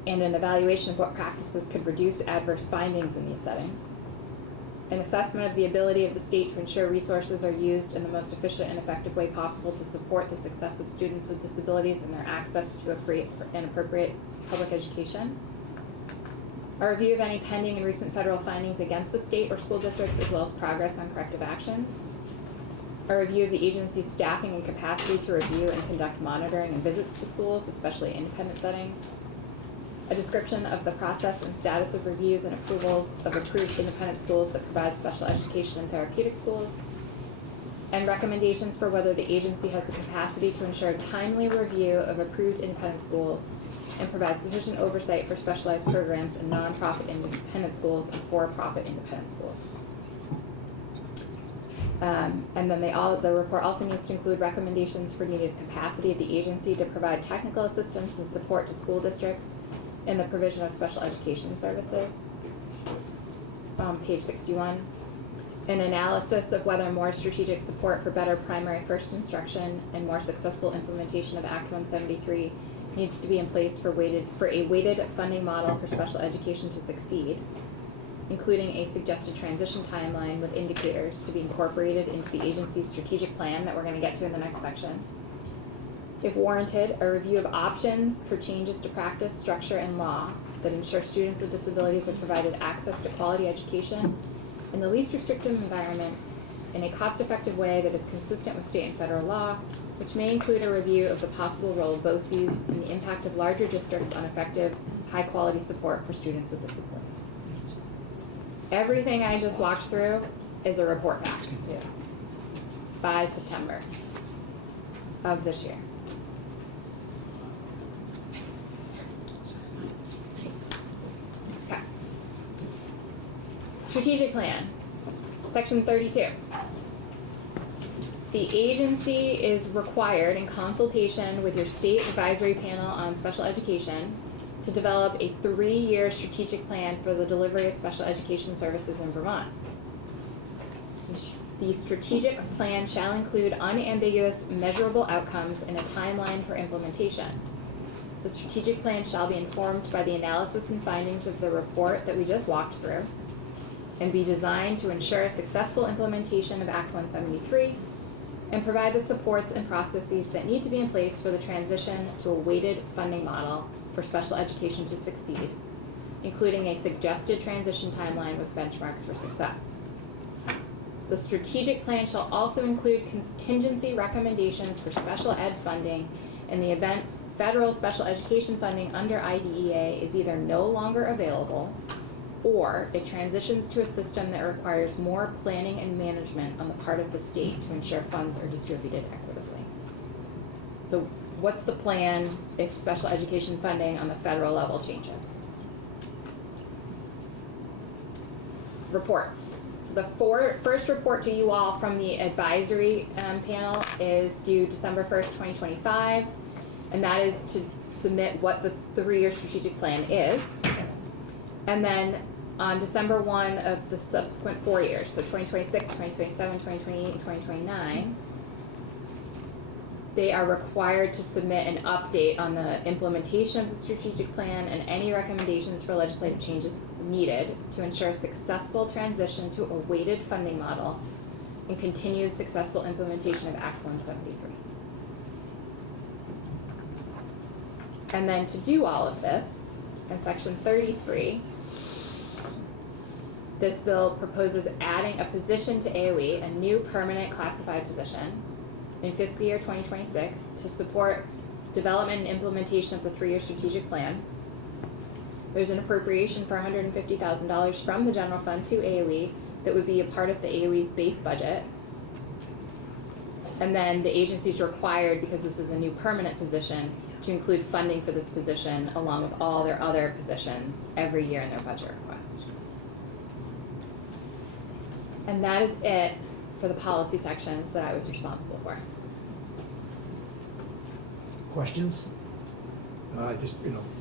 and an evaluation of what practices could reduce adverse findings in these settings. an assessment of the ability of the state to ensure resources are used in the most efficient and effective way possible to support the success of students with disabilities and their access to a free and appropriate public education. A review of any pending and recent federal findings against the state or school districts, as well as progress on corrective actions. A review of the agency's staffing and capacity to review and conduct monitoring and visits to schools, especially independent settings. A description of the process and status of reviews and approvals of approved independent schools that provide special education and therapeutic schools. And recommendations for whether the agency has the capacity to ensure timely review of approved independent schools and provide sufficient oversight for specialized programs in nonprofit independent schools and for-profit independent schools. And then the report also needs to include recommendations for needed capacity of the agency to provide technical assistance and support to school districts in the provision of special education services. Page 61. An analysis of whether more strategic support for better primary first instruction and more successful implementation of Act 173 needs to be in place for a weighted funding model for special education to succeed, including a suggested transition timeline with indicators to be incorporated into the agency's strategic plan that we're going to get to in the next section. If warranted, a review of options for changes to practice, structure, and law that ensure students with disabilities are provided access to quality education in the least restrictive environment in a cost-effective way that is consistent with state and federal law, which may include a review of the possible role of BOCES and the impact of larger districts on effective, high-quality support for students with disabilities. Everything I just walked through is a report back by September of this year. Okay. Strategic plan, section 32. The agency is required, in consultation with your state advisory panel on special education, to develop a 3-year strategic plan for the delivery of special education services in Vermont. The strategic plan shall include unambiguous, measurable outcomes and a timeline for implementation. The strategic plan shall be informed by the analysis and findings of the report that we just walked through, and be designed to ensure a successful implementation of Act 173, and provide the supports and processes that need to be in place for the transition to a weighted funding model for special education to succeed, including a suggested transition timeline with benchmarks for success. The strategic plan shall also include contingency recommendations for special ed funding in the event federal special education funding under IDEA is either no longer available, or it transitions to a system that requires more planning and management on the part of the state to ensure funds are distributed equitably. So what's the plan if special education funding on the federal level changes? Reports. So the first report to you all from the advisory panel is due December 1st, 2025, and that is to submit what the 3-year strategic plan is. And then on December 1 of the subsequent 4 years, so 2026, 2027, 2028, and 2029, they are required to submit an update on the implementation of the strategic plan and any recommendations for legislative changes needed to ensure a successful transition to a weighted funding model and continued successful implementation of Act 173. And then to do all of this, in section 33, this bill proposes adding a position to AOE, a new permanent classified position, in fiscal year 2026 to support development and implementation of the 3-year strategic plan. There's an appropriation for $150,000 from the general fund to AOE that would be a part of the AOE's base budget. And then the agency is required, because this is a new permanent position, to include funding for this position along with all their other positions every year in their budget request. And that is it for the policy sections that I was responsible for. Questions? Just,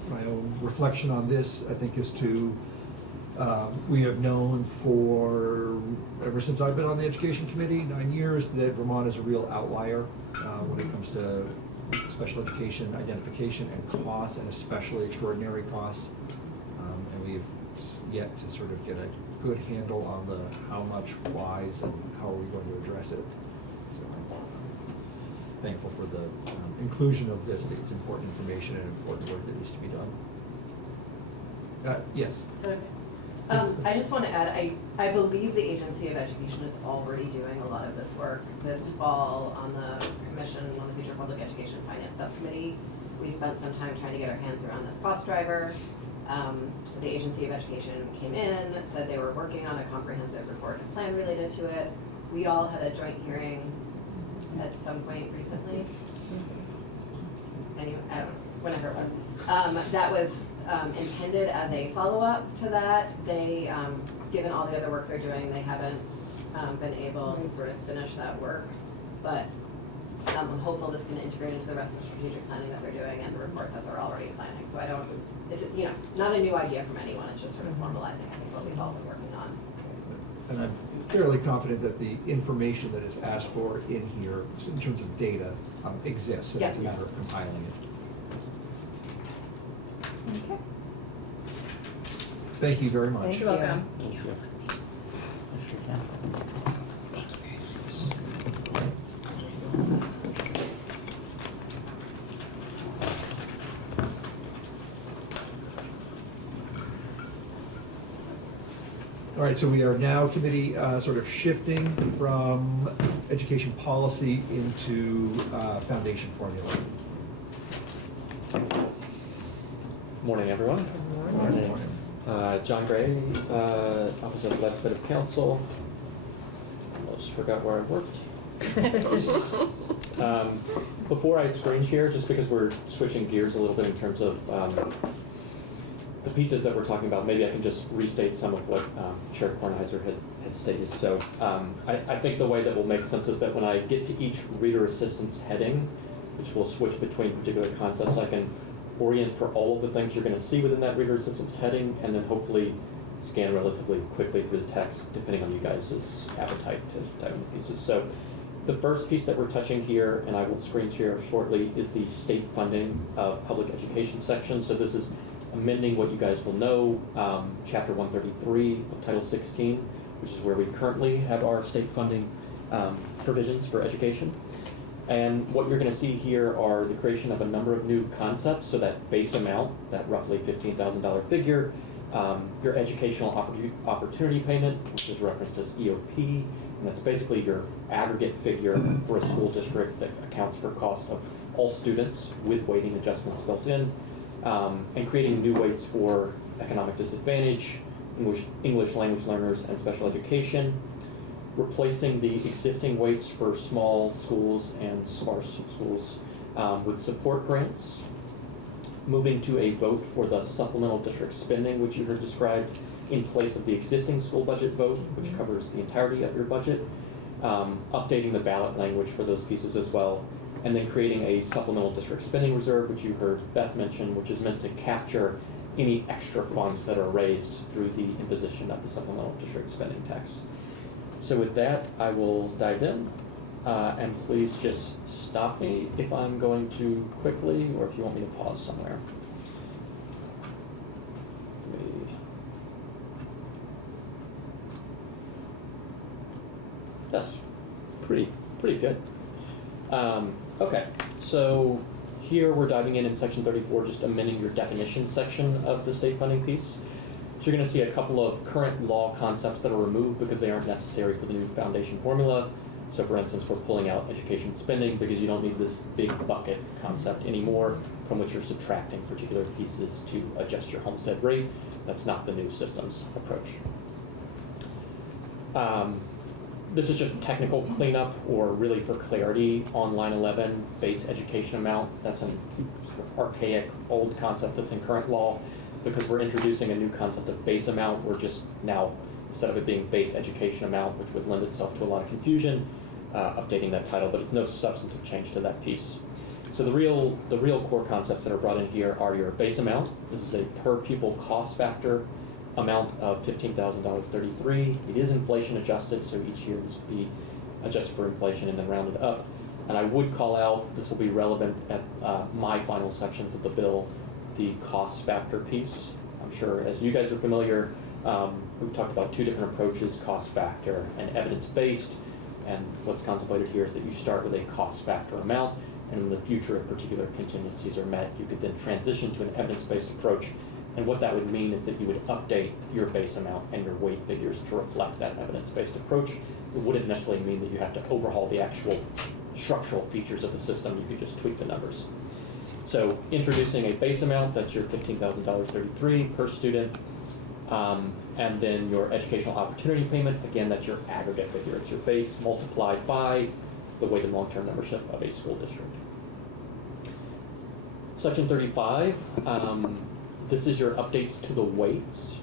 my own reflection on this, I think, is to, we have known ever since I've been on the education committee, 9 years, that Vermont is a real outlier when it comes to special education identification and costs, and especially extraordinary costs. And we have yet to sort of get a good handle on the how much, whys, and how are we going to address it. So I'm thankful for the inclusion of this. I think it's important information and important work that needs to be done. Yes. Okay. I just want to add, I believe the Agency of Education is already doing a lot of this work. This fall on the Commission on the Future of Public Education Finance Subcommittee, we spent some time trying to get our hands around this cost driver. The Agency of Education came in, said they were working on a comprehensive report and plan related to it. We all had a joint hearing at some point recently. Anyway, I don't know, whenever it was. That was intended as a follow-up to that. They, given all the other work they're doing, they haven't been able to sort of finish that work. But I'm hopeful this can integrate into the rest of the strategic planning that they're doing and the report that they're already planning. So I don't, it's, you know, not a new idea from anyone, it's just sort of formalizing, I think, what we've all been working on. And I'm fairly confident that the information that is asked for in here, in terms of data, exists, and it's a Yes. matter of compiling it. Okay. Thank you very much. Thank You're welcome. All right, so we are now, committee, sort of shifting from education policy into foundation formula. Morning, everyone. Morning. John Gray, Office of Legislative Counsel. Almost forgot where I worked. Before I screen share, just because we're switching gears a little bit in terms of the pieces that we're talking about, maybe I can just restate some of what Chair Kornheiser had stated. So I think the way that will make sense is that when I get to each reader assistance heading, which will switch between particular concepts, I can orient for all of the things you're going to see within that reader assistance heading, and then hopefully scan relatively quickly through the text, depending on you guys' appetite to dive into pieces. So the first piece that we're touching here, and I will screen share shortly, is the state funding of public education section. So this is amending what you guys will know, Chapter 133 of Title 16, which is where we currently have our state funding provisions for education. And what you're going to see here are the creation of a number of new concepts. So that base amount, that roughly $15,000 figure, your educational opportunity payment, which is referenced as EOP, and that's basically your aggregate figure for a school district that accounts for cost of all students with weighting adjustments built in, and creating new weights for economic disadvantage, English language learners, and special education, replacing the existing weights for small schools and sparse schools with support grants, moving to a vote for the supplemental district spending, which you heard described, in place of the existing school budget vote, which covers the entirety of your budget, updating the ballot language for those pieces as well, and then creating a supplemental district spending reserve, which you heard Beth mention, which is meant to capture any extra funds that are raised through the imposition of the supplemental district spending tax. So with that, I will dive in, and please just stop me if I'm going too quickly or if you want me to pause somewhere. That's pretty good. Okay, so here we're diving in section 34, just amending your definition section of the state funding piece. So you're going to see a couple of current law concepts that are removed because they aren't necessary for the new foundation formula. So for instance, we're pulling out education spending because you don't need this big bucket concept anymore from which you're subtracting particular pieces to adjust your homestead rate. That's not the new systems approach. This is just technical cleanup, or really for clarity, on line 11, base education amount. That's an sort of archaic, old concept that's in current law. Because we're introducing a new concept of base amount, we're just now, instead of it being base education amount, which would lend itself to a lot of confusion, updating that title, but it's no substantive change to that piece. So the real core concepts that are brought in here are your base amount. This is a per pupil cost factor amount of $15,033. It is inflation adjusted, so each year this will be adjusted for inflation and then rounded up. And I would call out, this will be relevant at my final sections of the bill, the cost factor piece. I'm sure as you guys are familiar, We've talked about two different approaches, cost factor and evidence-based. And what's contemplated here is that you start with a cost factor amount, and in the future, if particular contingencies are met, you could then transition to an evidence-based approach. And what that would mean is that you would update your base amount and your weight figures to reflect that evidence-based approach. It wouldn't necessarily mean that you have to overhaul the actual structural features of the system. You could just tweak the numbers. So introducing a base amount, that's your $15,033 per student. And then your educational opportunity payment, again, that's your aggregate figure. It's your base multiplied by the weighted long-term membership of a school district. Section 35, this is your updates to the weights.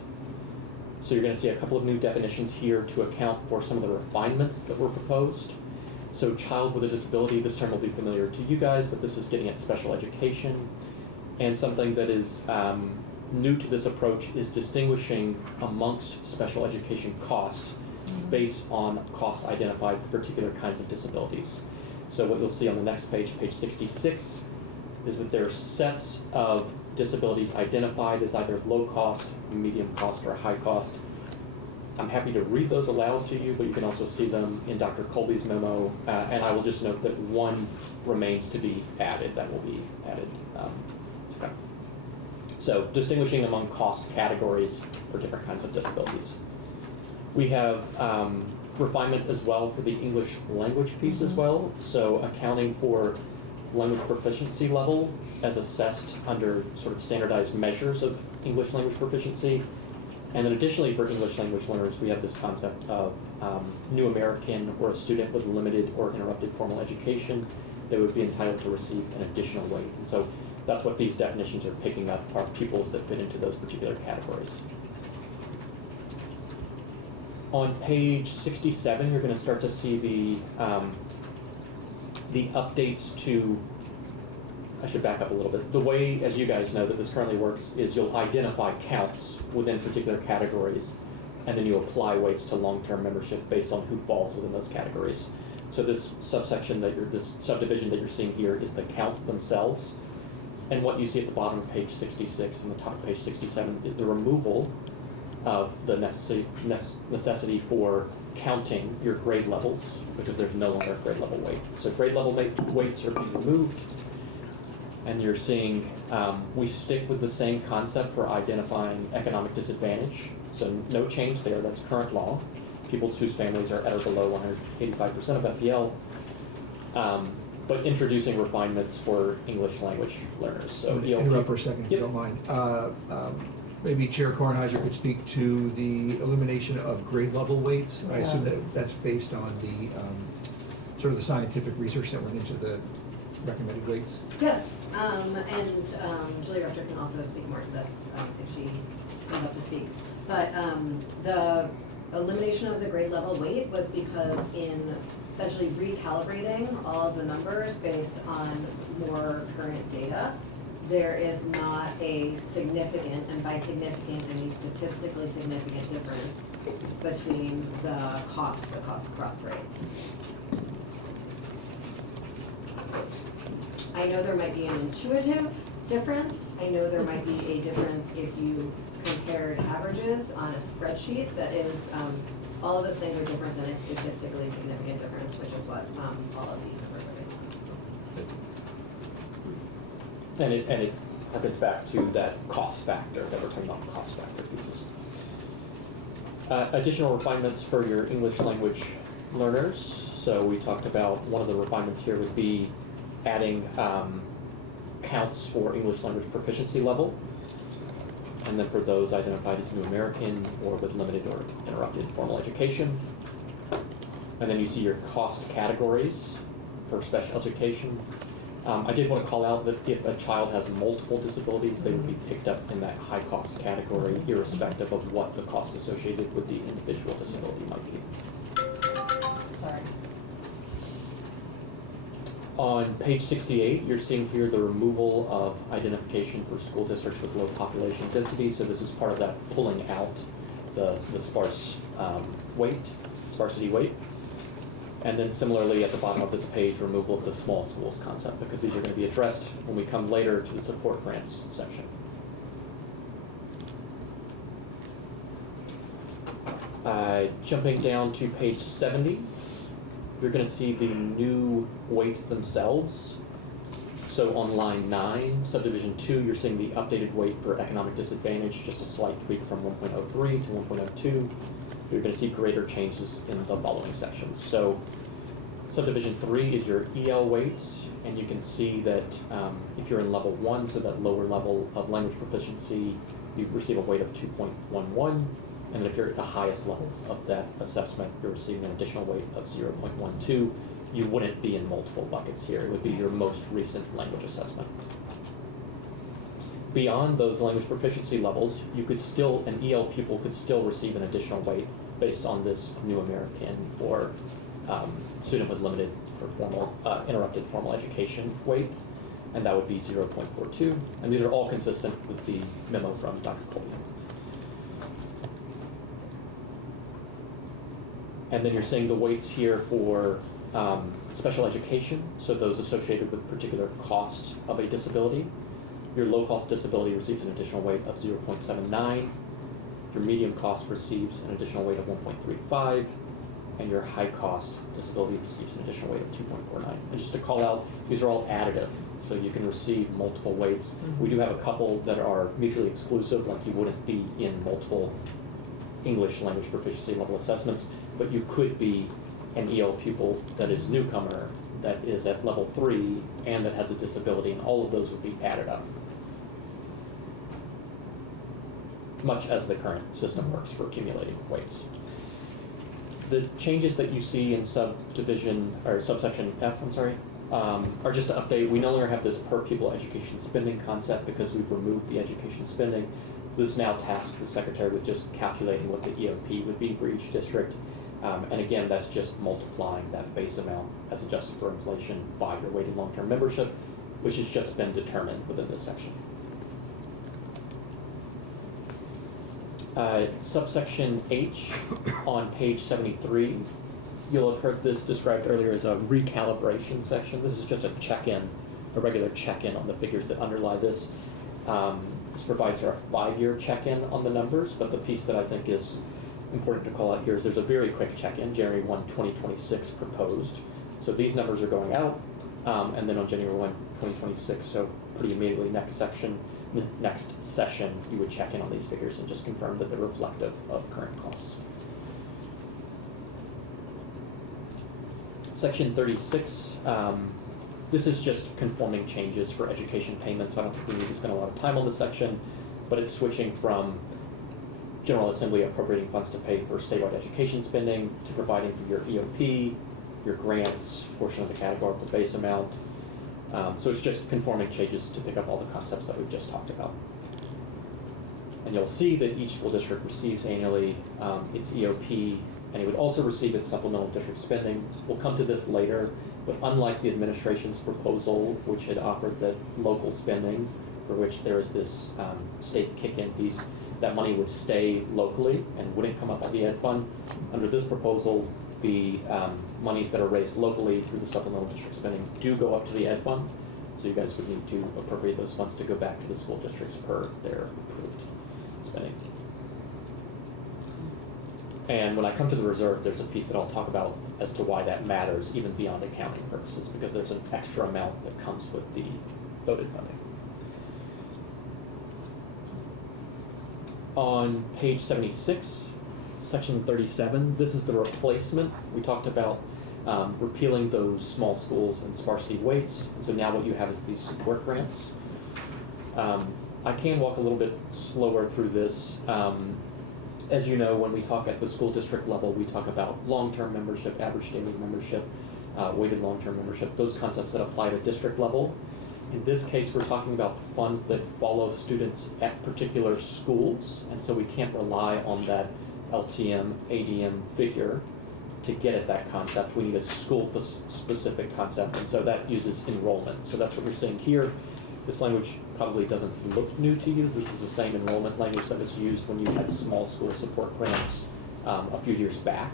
So you're going to see a couple of new definitions here to account for some of the refinements that were proposed. So child with a disability, this term will be familiar to you guys, but this is getting at special education. And something that is new to this approach is distinguishing amongst special education costs based on costs identified for particular kinds of disabilities. So what you'll see on the next page, page 66, is that there are sets of disabilities identified as either low cost, medium cost, or high cost. I'm happy to read those aloud to you, but you can also see them in Dr. Colby's memo, and I will just note that one remains to be added, that will be added. Okay. So distinguishing among cost categories for different kinds of disabilities. We have refinement as well for the English language piece as well, so accounting for language proficiency level as assessed under sort of standardized measures of English language proficiency. And then additionally for English language learners, we have this concept of New American or a student with limited or interrupted formal education that would be entitled to receive an additional weight. And so that's what these definitions are picking up, are pupils that fit into those particular categories. On page 67, you're going to start to see the updates to, I should back up a little bit. The way, as you guys know, that this currently works is you'll identify counts within particular categories, and then you apply weights to long-term membership based on who falls within those categories. So this subdivision that you're seeing here is the counts themselves. And what you see at the bottom of page 66 and the top of page 67 is the removal of the necessity for counting your grade levels, because there's no longer a grade level weight. So grade level weights are being removed, and you're seeing we stick with the same concept for identifying economic disadvantage. So no change there, that's current law. People whose families are at or below 185% of FPL. But introducing refinements for English language learners. So I'm gonna interrupt for a second if you don't mind. Maybe Chair Kornheiser could speak to the elimination of grade level weights. I assume that that's based on the sort of the scientific research that went into the recommended weights. Yes, and Julie Rector can also speak more to this if she comes up to speak. But the elimination of the grade level weight was because in essentially recalibrating all of the numbers based on more current data, there is not a significant, and by significant I mean statistically significant difference between the costs across grades. I know there might be an intuitive difference. I know there might be a difference if you compared averages on a spreadsheet that is, all of those things are different than a statistically significant difference, which is what all of these numbers are based on. And it harkens back to that cost factor that we're talking about, cost factor pieces. Additional refinements for your English language learners. So we talked about one of the refinements here would be adding counts for English language proficiency level. And then for those identified as New American or with limited or interrupted formal education. And then you see your cost categories for special education. I did want to call out that if a child has multiple disabilities, they would be picked up in that high cost category, irrespective of what the cost associated with the individual disability might be. Sorry. On page 68, you're seeing here the removal of identification for school districts with low population density. So this is part of that pulling out the sparsity weight. And then similarly at the bottom of this page, removal of the small schools concept, because these are going to be addressed when we come later to the support grants section. Jumping down to page 70, you're going to see the new weights themselves. So on line 9, subdivision 2, you're seeing the updated weight for economic disadvantage, just a slight tweak from 1.03 to 1.02. You're going to see greater changes in the following sections. So subdivision 3 is your EL weights, and you can see that if you're in level 1, so that lower level of language proficiency, you receive a weight of 2.11, and if you're at the highest levels of that assessment, you're receiving an additional weight of 0.12. You wouldn't be in multiple buckets here. It would be your most recent language assessment. Beyond those language proficiency levels, you could still, an EL pupil could still receive an additional weight based on this New American or student with limited or formal, interrupted formal education weight, and that would be 0.42. And these are all consistent with the memo from Dr. Collier. And then you're seeing the weights here for special education, so those associated with particular costs of a disability. Your low-cost disability receives an additional weight of 0.79. Your medium cost receives an additional weight of 1.35. And your high-cost disability receives an additional weight of 2.49. And just to call out, these are all additive, so you can receive multiple weights. We do have a couple that are mutually exclusive, like you wouldn't be in multiple English language proficiency level assessments, but you could be an EL pupil that is newcomer, that is at level 3, and that has a disability, and all of those would be added up, much as the current system works for accumulating weights. The changes that you see in subsection F, are just to update. We no longer have this per pupil education spending concept because we've removed the education spending. So this now tasks the secretary with just calculating what the EOP would be for each district. And again, that's just multiplying that base amount as adjusted for inflation by your weighted long-term membership, which has just been determined within this section. Subsection H on page 73, you'll have heard this described earlier as a recalibration section. This is just a check-in, a regular check-in on the figures that underlie this. This provides a 5-year check-in on the numbers, but the piece that I think is important to call out here is there's a very quick check-in, January 1, 2026 proposed. So these numbers are going out, and then on January 1, 2026, so pretty immediately next session, you would check in on these figures and just confirm that they're reflective of current costs. Section 36, this is just conforming changes for education payments. I don't think we need to spend a lot of time on this section, but it's switching from General Assembly appropriating funds to pay for statewide education spending to providing for your EOP, your grants, portion of the categorical base amount. So it's just conforming changes to pick up all the concepts that we've just talked about. And you'll see that each school district receives annually its EOP, and it would also receive its supplemental district spending. We'll come to this later, but unlike the administration's proposal, which had offered that local spending, for which there is this state kick-in piece, that money would stay locally and wouldn't come up on the ed fund. Under this proposal, the monies that are raised locally through the supplemental district spending do go up to the ed fund, so you guys would need to appropriate those funds to go back to the school districts per their approved spending. And when I come to the reserve, there's a piece that I'll talk about as to why that matters even beyond accounting purposes, because there's an extra amount that comes with the voted funding. On page 76, section 37, this is the replacement. We talked about repealing those small schools and sparsity weights, and so now what you have is these support grants. I can walk a little bit slower through this. As you know, when we talk at the school district level, we talk about long-term membership, average daily membership, weighted long-term membership, those concepts that apply to district level. In this case, we're talking about funds that follow students at particular schools, and so we can't rely on that LTM, ADM figure to get at that concept. We need a school-specific concept, and so that uses enrollment. So that's what you're seeing here. This language probably doesn't look new to you. This is the same enrollment language that was used when you had small school support grants a few years back.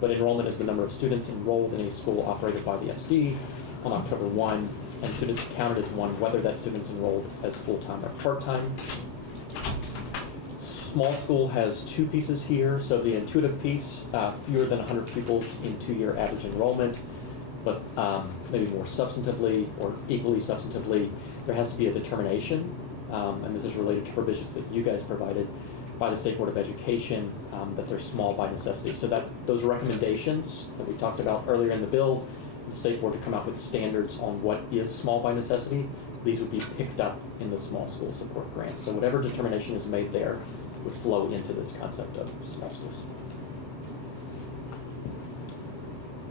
But enrollment is the number of students enrolled in a school operated by the SD on October 1, and students counted as one whether that student's enrolled as full-time or part-time. small school has two pieces here. So the intuitive piece, fewer than 100 pupils in 2-year average enrollment, but maybe more substantively or equally substantively, there has to be a determination, and this is related to provisions that you guys provided by the State Board of Education, that they're small by necessity. So that those recommendations that we talked about earlier in the bill, the State Board to come out with standards on what is small by necessity, these would be picked up in the small school support grant. So whatever determination is made there would flow into this concept of small schools.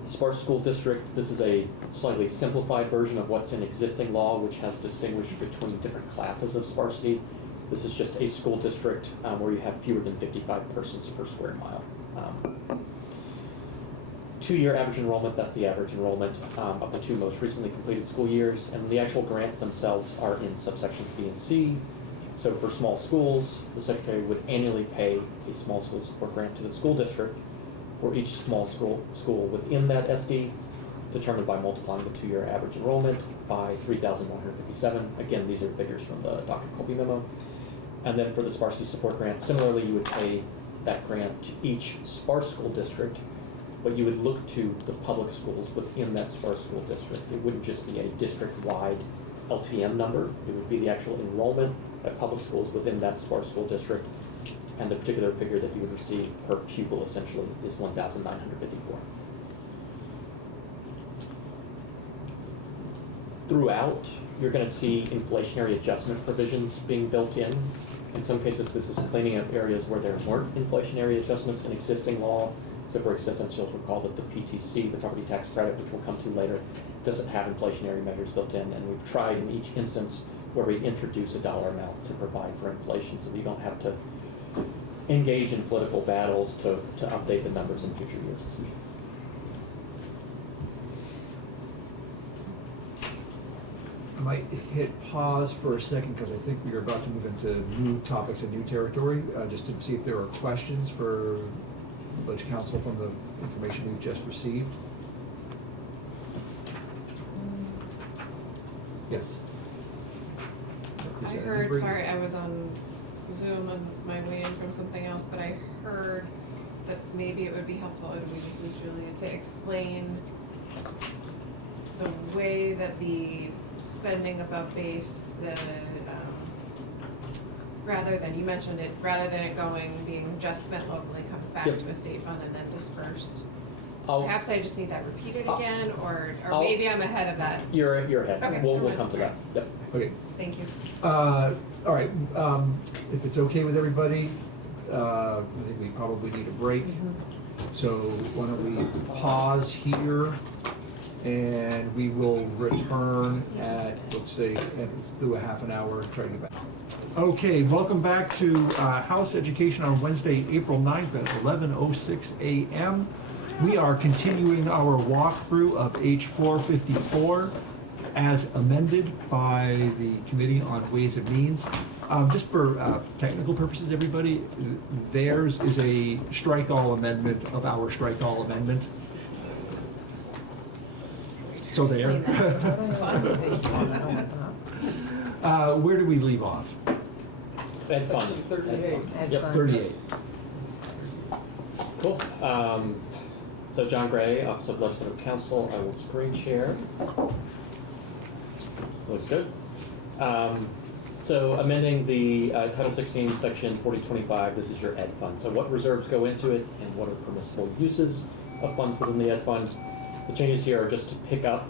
Sparse school district, this is a slightly simplified version of what's in existing law, which has distinguished between different classes of sparsity. This is just a school district where you have fewer than 55 persons per square mile. 2-year average enrollment, that's the average enrollment of the 2 most recently completed school years, and the actual grants themselves are in subsections B and C. So for small schools, the Secretary would annually pay a small school support grant to the school district for each small school within that SD, determined by multiplying the 2-year average enrollment by 3,157. Again, these are figures from the Dr. Colby memo. And then for the sparsity support grant, similarly, you would pay that grant to each sparse school district, but you would look to the public schools within that sparse school district. It wouldn't just be a district-wide LTM number. It would be the actual enrollment at public schools within that sparse school district, and the particular figure that you would receive per pupil essentially is 1,954. Throughout, you're going to see inflationary adjustment provisions being built in. In some cases, this is cleaning up areas where there weren't inflationary adjustments in existing law. So for instance, you'll recall that the PTC, the property tax credit, which we'll come to later, doesn't have inflationary measures built in, and we've tried in each instance where we introduce a dollar amount to provide for inflation so that you don't have to engage in political battles to update the numbers in future years. I might hit pause for a second because I think we are about to move into new topics and new territory, just to see if there are questions for Village Council from the information we've just received. Yes. I heard, sorry, I was on Zoom on my way in from something else, but I heard that maybe it would be helpful if we just use Julia to explain the way that the spending above base, rather than, you mentioned it, rather than it being just spent locally, comes back Yep. to a state fund and then dispersed. I'll- Perhaps I just need that repeated I'll- again, or I'll- maybe I'm ahead of that. You're ahead. Okay. We'll come to that. Yep. Okay. Thank you. All right. If it's okay with everybody, I think we probably need a break. So why don't we pause here, and we will return at, let's say, let's do a half an hour and try to get back. Okay, welcome back to House Education on Wednesday, April 9th at 11:06 a.m. We are continuing our walkthrough of H.454 as amended by the Committee on Ways and Means. Just for technical purposes, everybody, theirs is a strike-all amendment of our strike-all amendment. So there. Where do we leave off? Ed fund. Yep. 38. Cool. So John Gray, Office of Legislative Counsel, I will screen share. Looks good. So amending the Title 16, Section 4025, this is your Ed fund. So what reserves go into it and what are permissible uses of funds within the Ed fund. The changes here are just to pick up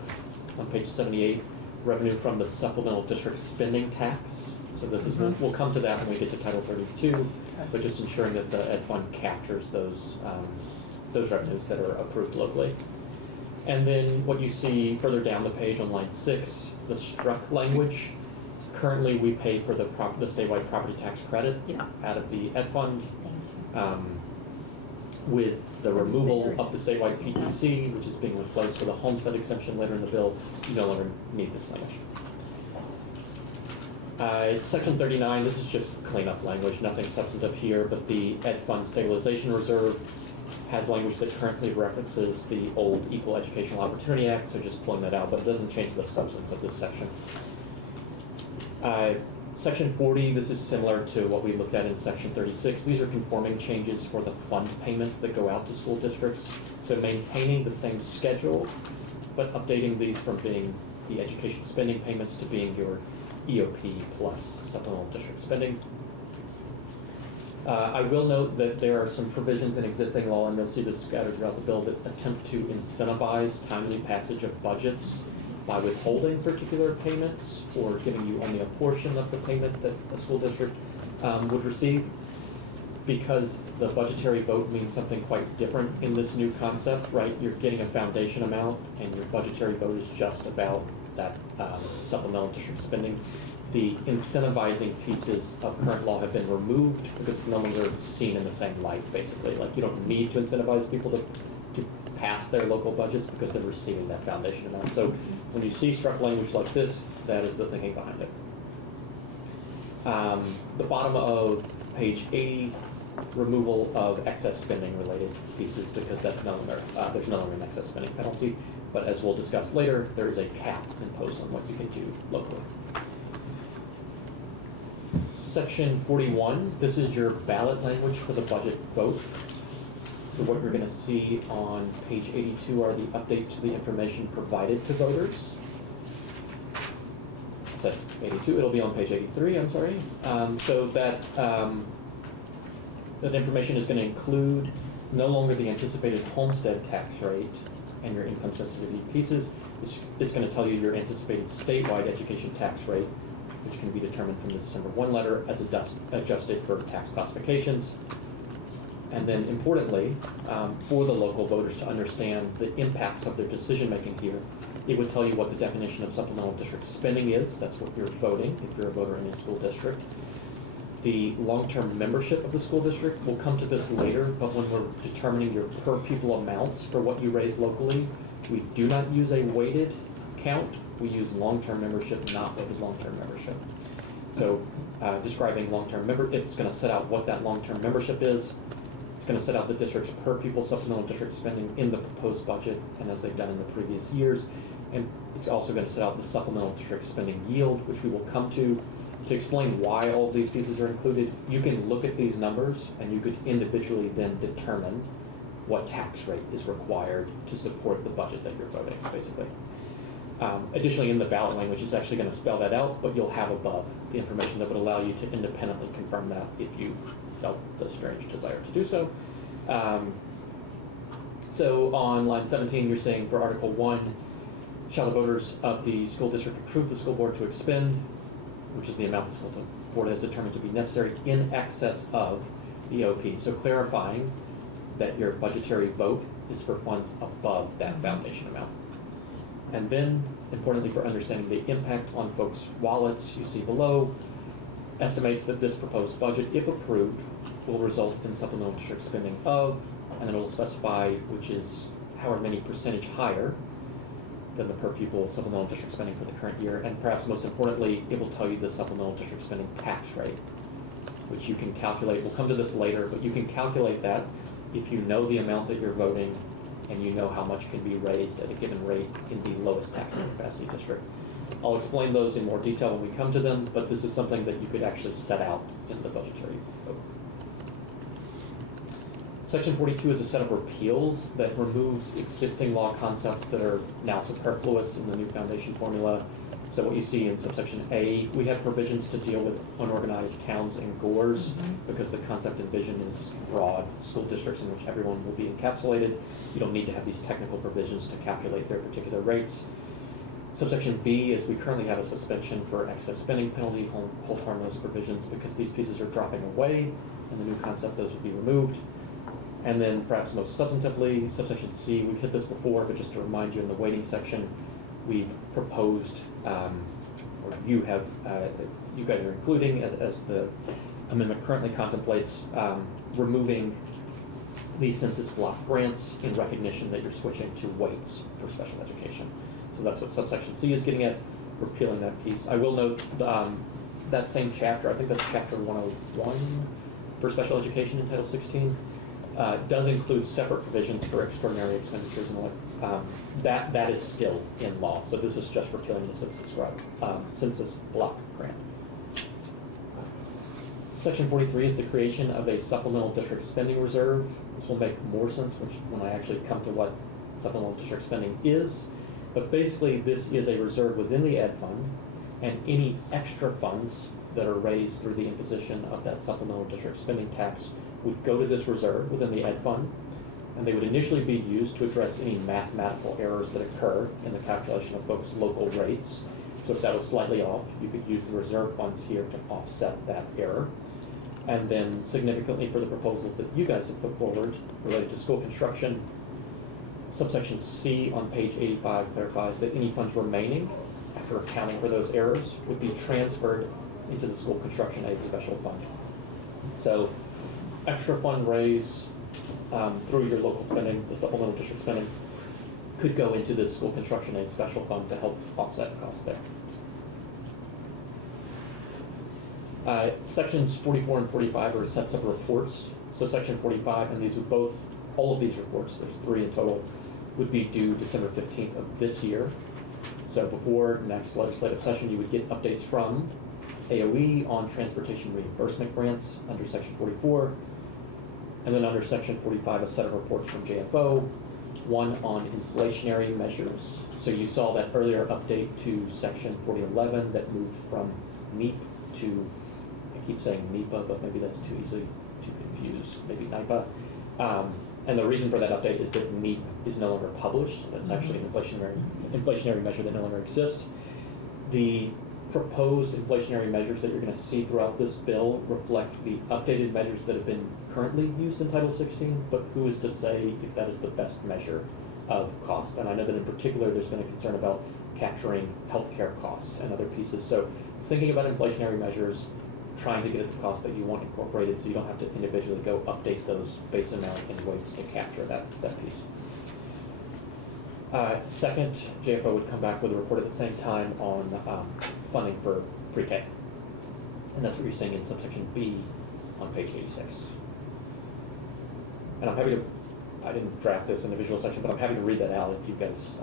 on page 78 revenue from the supplemental district spending tax. So this is, we'll come to that when we get to Title 32, but just ensuring that the Ed fund captures those revenues that are approved locally. And then what you see further down the page on line 6, the struck language. Currently, we pay for the statewide property tax credit out of the Ed fund. With the removal of the statewide PTC, which is being replaced with a homestead exemption later in the bill, you no longer need this language. Section 39, this is just cleanup language, nothing substantive here, but the Ed Fund Stabilization Reserve has language that currently references the old Equal Educational Opportunity Act, so just pulling that out, but it doesn't change the substance of this section. Section 40, this is similar to what we looked at in Section 36. These are conforming changes for the fund payments that go out to school districts. So maintaining the same schedule, but updating these from being the education spending payments to being your EOP plus supplemental district spending. I will note that there are some provisions in existing law, and you'll see this scattered throughout the bill, that attempt to incentivize timely passage of budgets by withholding particular payments or giving you only a portion of the payment that a school district would receive. Because the budgetary vote means something quite different in this new concept, right? You're getting a foundation amount, and your budgetary vote is just about that supplemental district spending. The incentivizing pieces of current law have been removed because no longer seen in the same light, basically. Like, you don't need to incentivize people to pass their local budgets because they're receiving that foundation amount. So when you see struck language like this, that is the thinking behind it. The bottom of page 80, removal of excess spending related pieces, because that's no longer, there's no longer an excess spending penalty. But as we'll discuss later, there is a cap imposed on what you can do locally. Section 41, this is your ballot language for the budget vote. So what you're going to see on page 82 are the updates to the information provided to voters. So 82, it'll be on page 83, I'm sorry. So that, that information is going to include no longer the anticipated homestead tax rate and your income sensitivity pieces. It's going to tell you your anticipated statewide education tax rate, which can be determined from the December 1 letter as adjusted for tax classifications. And then importantly, for the local voters to understand the impacts of their decision making here, it would tell you what the definition of supplemental district spending is. That's what you're voting if you're a voter in your school district. The long-term membership of the school district, we'll come to this later, but when we're determining your per pupil amounts for what you raise locally, we do not use a weighted count. We use long-term membership, not weighted long-term membership. So describing long-term member, it's going to set out what that long-term membership is. It's going to set out the district's per pupil supplemental district spending in the proposed budget and as they've done in the previous years. And it's also going to set out the supplemental district spending yield, which we will come to explain why all of these pieces are included. You can look at these numbers and you could individually then determine what tax rate is required to support the budget that you're voting, basically. Additionally, in the ballot language, it's actually going to spell that out, but you'll have above the information that would allow you to independently confirm that if you felt the strange desire to do so. So on line 17, you're saying for Article 1, shall the voters of the school district approve the school board to expend, which is the amount the school board has determined to be necessary, in excess of the EOP. So clarifying that your budgetary vote is for funds above that foundation amount. And then, importantly for understanding the impact on folks' wallets, you see below, estimates that this proposed budget, if approved, will result in supplemental district spending of, and then it will specify which is however many percentage higher than the per pupil supplemental district spending for the current year. And perhaps most importantly, it will tell you the supplemental district spending tax rate, which you can calculate. We'll come to this later, but you can calculate that if you know the amount that you're voting and you know how much can be raised at a given rate in the lowest taxing capacity district. I'll explain those in more detail when we come to them, but this is something that you could actually set out in the budgetary vote. Section 42 is a set of repeals that removes existing law concepts that are now superfluous in the new foundation formula. So what you see in subsection A, we have provisions to deal with unorganized towns and gores because the concept and vision is broad school districts in which everyone will be encapsulated. You don't need to have these technical provisions to calculate their particular rates. Subsection B is we currently have a suspension for excess spending penalty, hold harmless provisions, because these pieces are dropping away in the new concept, those would be removed. And then perhaps most substantively, subsection C, we've hit this before, but just to remind you in the weighting section, we've proposed, or you have, you guys are including, as the amendment currently contemplates, removing the census block grants in recognition that you're switching to weights for special education. So that's what subsection C is getting at, repealing that piece. I will note that same chapter, I think that's chapter 101 for special education in Title 16, does include separate provisions for extraordinary expenditures and that is still in law. So this is just repealing the census block grant. Section 43 is the creation of a supplemental district spending reserve. This will make more sense when I actually come to what supplemental district spending is. But basically, this is a reserve within the ed fund, and any extra funds that are raised through the imposition of that supplemental district spending tax would go to this reserve within the ed fund, and they would initially be used to address any mathematical errors that occur in the calculation of folks' local rates. So if that was slightly off, you could use the reserve funds here to offset that error. And then significantly for the proposals that you guys have put forward related to school construction, subsection C on page 85 clarifies that any funds remaining after accounting for those errors would be transferred into the school construction aid special fund. So extra fund raise through your local spending, the supplemental district spending, could go into this school construction aid special fund to help offset costs there. Sections 44 and 45 are sets of reports. So section 45, and these would both, all of these reports, there's 3 in total, would be due December 15th of this year. So before next legislative session, you would get updates from AOE on transportation reimbursement grants under section 44, and then under section 45, a set of reports from JFO, one on inflationary measures. So you saw that earlier update to section 4011 that moved from NEP to, I keep saying NEPA, but maybe that's too easy to confuse, maybe NIPA. And the reason for that update is that NEP is no longer published. That's actually an inflationary measure that no longer exists. The proposed inflationary measures that you're going to see throughout this bill reflect the updated measures that have been currently used in Title 16, but who is to say if that is the best measure of cost? And I know that in particular there's been a concern about capturing healthcare costs and other pieces. So thinking about inflationary measures, trying to get at the cost that you want incorporated so you don't have to individually go update those base amount and weights to capture that piece. Second, JFO would come back with a report at the same time on funding for pre-K. And that's what you're seeing in subsection B on page 86. And I'm happy to, I didn't draft this in the visual section, but I'm happy to read that out if you guys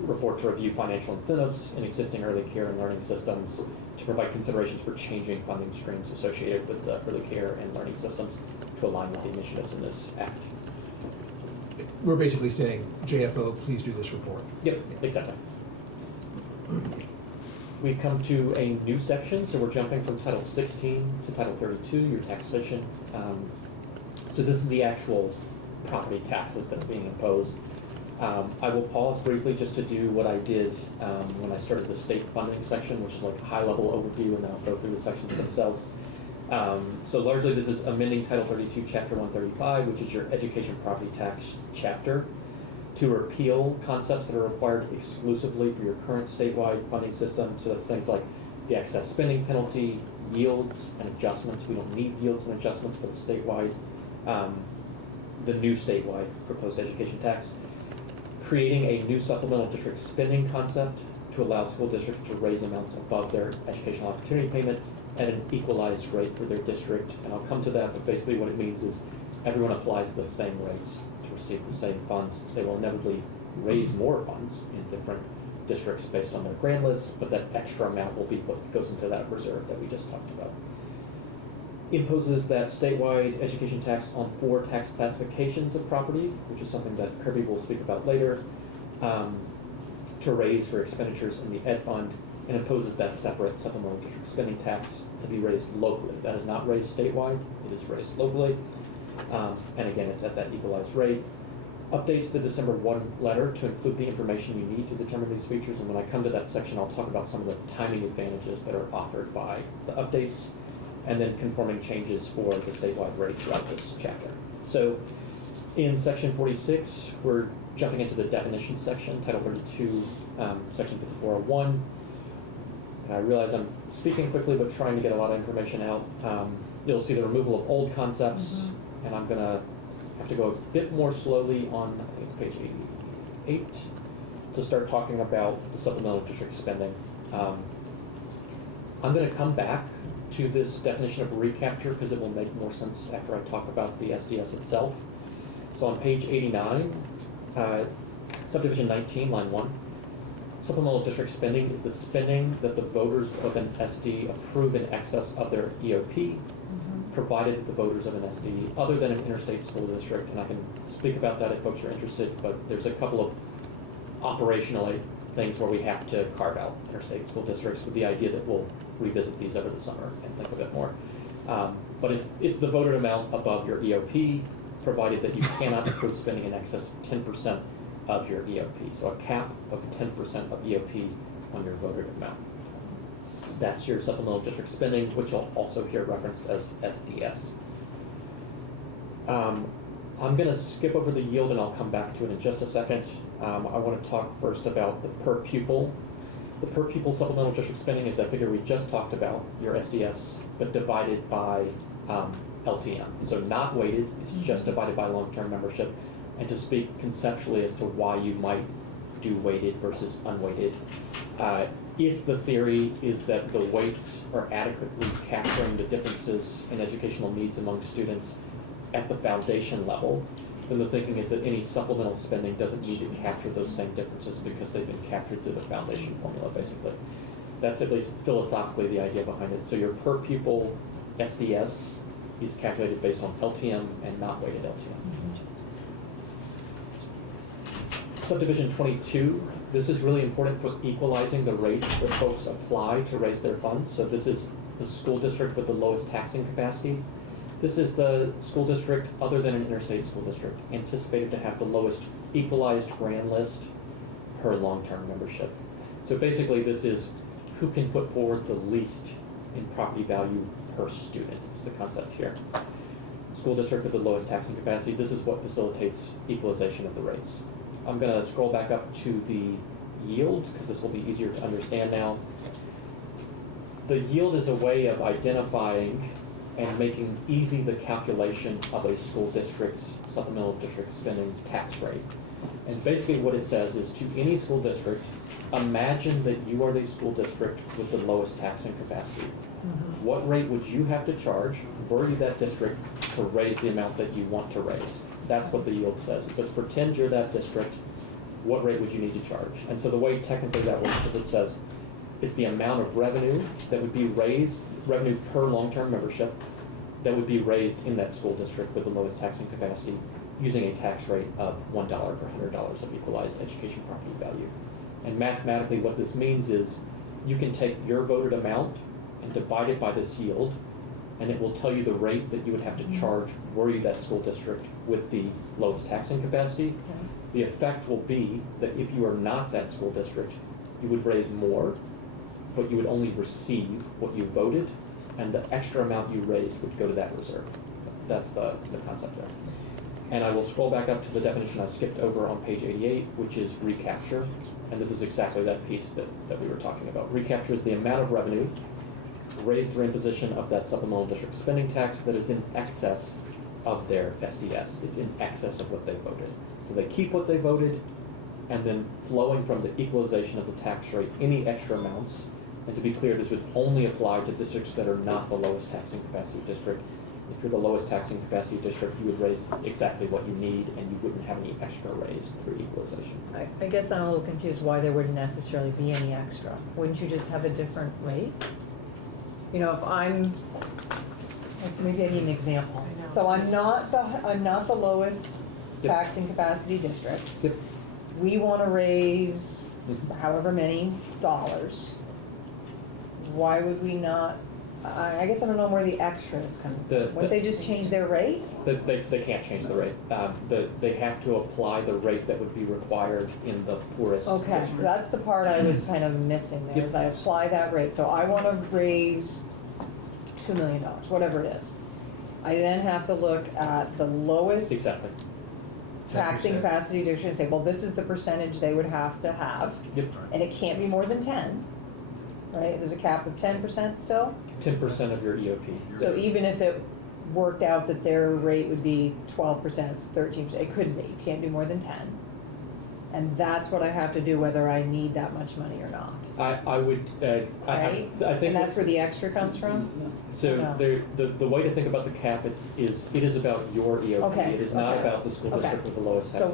report to review financial incentives in existing early care and learning systems to provide considerations for changing funding streams associated with the early care and learning systems to align with the initiatives in this act. We're basically saying, JFO, please do this report. Yep, exactly. We come to a new section, so we're jumping from Title 16 to Title 32, your taxation. So this is the actual property taxes that are being imposed. I will pause briefly just to do what I did when I started the state funding section, which is like a high-level overview, and then I'll go through the sections themselves. So largely this is amending Title 32, Chapter 135, which is your education property tax chapter, to repeal concepts that are required exclusively for your current statewide funding system. So that's things like the excess spending penalty, yields and adjustments. We don't need yields and adjustments for the statewide, the new statewide proposed education tax. Creating a new supplemental district spending concept to allow school districts to raise amounts above their educational opportunity payment at an equalized rate for their district. And I'll come to that, but basically what it means is everyone applies the same rates to receive the same funds. They will inevitably raise more funds in different districts based on their grant list, but that extra amount will be what goes into that reserve that we just talked about. Imposes that statewide education tax on 4 tax classifications of property, which is something that Kirby will speak about later, to raise for expenditures in the ed fund, and imposes that separate supplemental district spending tax to be raised locally. That is not raised statewide, it is raised locally. And again, it's at that equalized rate. Updates the December 1 letter to include the information you need to determine these features, and when I come to that section, I'll talk about some of the timing advantages that are offered by the updates, and then conforming changes for the statewide rate throughout this chapter. So in section 46, we're jumping into the definition section, Title 32, section 5401. And I realize I'm speaking quickly, but trying to get a lot of information out. You'll see the removal of old concepts, and I'm gonna have to go a bit more slowly on, I think it's page 88, to start talking about the supplemental district spending. I'm gonna come back to this definition of recapture because it will make more sense after I talk about the SDS itself. So on page 89, subdivision 19, line 1, supplemental district spending is the spending that the voters of an SD approve in excess of their EOP provided that the voters of an SD, other than an interstate school district, and I can speak about that if folks are interested, but there's a couple of operational things where we have to carve out interstate school districts with the idea that we'll revisit these over the summer and think a bit more. But it's the voted amount above your EOP, provided that you cannot approve spending in excess of 10% of your EOP. So a cap of 10% of EOP on your voted amount. That's your supplemental district spending, which you'll also hear referenced as SDS. I'm going to skip over the yield and I'll come back to it in just a second. I want to talk first about the per pupil. The per pupil supplemental district spending is that figure we just talked about, your SDS, but divided by LTM. So not weighted, it's just divided by long-term membership. And to speak conceptually as to why you might do weighted versus unweighted, if the theory is that the weights are adequately capturing the differences in educational needs among students at the foundation level, then the thinking is that any supplemental spending doesn't need to capture those same differences because they've been captured through the foundation formula, basically. That's at least philosophically the idea behind it. So your per pupil SDS is calculated based on LTM and not weighted LTM. Subdivision 22, this is really important for equalizing the rates that folks apply to raise their funds. So this is the school district with the lowest taxing capacity. This is the school district, other than an interstate school district, anticipated to have the lowest equalized grand list per long-term membership. So basically this is who can put forward the least in property value per student. It's the concept here. School district with the lowest taxing capacity, this is what facilitates equalization of the rates. I'm going to scroll back up to the yield because this will be easier to understand now. The yield is a way of identifying and making easy the calculation of a school district's supplemental district spending tax rate. And basically what it says is to any school district, imagine that you are the school district with the lowest taxing capacity. What rate would you have to charge, were you that district, to raise the amount that you want to raise? That's what the yield says. It says pretend you're that district, what rate would you need to charge? And so the way technically that works is it says it's the amount of revenue that would be raised, revenue per long-term membership, that would be raised in that school district with the lowest taxing capacity using a tax rate of $1 per $100 of equalized education property value. And mathematically what this means is you can take your voted amount and divide it by this yield, and it will tell you the rate that you would have to charge were you that school district with the lowest taxing capacity. The effect will be that if you are not that school district, you would raise more, but you would only receive what you voted, and the extra amount you raised would go to that reserve. That's the concept there. And I will scroll back up to the definition I skipped over on page 88, which is recapture. And this is exactly that piece that we were talking about. Recapture is the amount of revenue raised through imposition of that supplemental district spending tax that is in excess of their SDS. It's in excess of what they voted. So they keep what they voted, and then flowing from the equalization of the tax rate, any extra amounts. And to be clear, this would only apply to districts that are not the lowest taxing capacity district. If you're the lowest taxing capacity district, you would raise exactly what you need, and you wouldn't have any extra raised through equalization. I guess I'm a little confused why there wouldn't necessarily be any extra. Wouldn't you just have a different rate? You know, if I'm, maybe I need an example. I know. So I'm not the lowest Yep. taxing capacity district. Yep. We want to raise however many dollars. Why would we not? I guess I don't know where the extra is coming from. Would they just change their rate? They can't change the rate. They have to apply the rate that would be required in the poorest Okay, district. that's the part I was kind of missing there, Yep. is I apply that rate. So I want to raise $2 million, whatever it is. I then have to look at the lowest Exactly. taxing 10%. capacity district and say, well, this is the percentage they would have to have, Yep. and it can't be more than 10, right? There's a cap of 10% still? 10% of your EOP. So even if it worked out that their rate would be 12%, 13%, it couldn't be, it can't be more than 10. And that's what I have to do whether I need that much money or not, I would, right? I think. And that's where the extra comes from? So No. the way to think about the cap it is about your EOP. Okay, It is not okay. about the school Okay. district with the lowest tax. So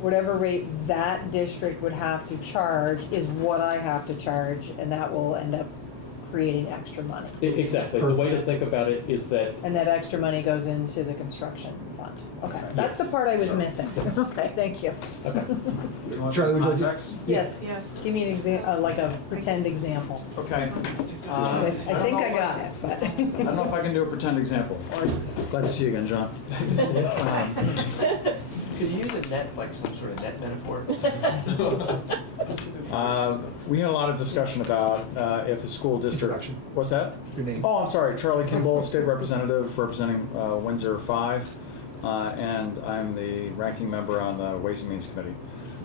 whatever rate that district would have to charge is what I have to charge, and that will end up creating extra money. Exactly. The way to think about it is that And that extra money goes into the construction fund. Okay, that's the part I was missing. Okay, thank you. okay. We want Charlie, some would you like to- context? Yes, Yes. give me an like a pretend example. Okay. I think I got it, but. I don't know if I can do a pretend example. Glad to see you again, John. Could you use a net, like some sort of net metaphor? We had a lot of discussion about if a school district. Introduction. What's that? Your name. Oh, I'm sorry, Charlie Kimball, State Representative representing Windsor 5, and I'm the ranking member on the Ways and Means Committee.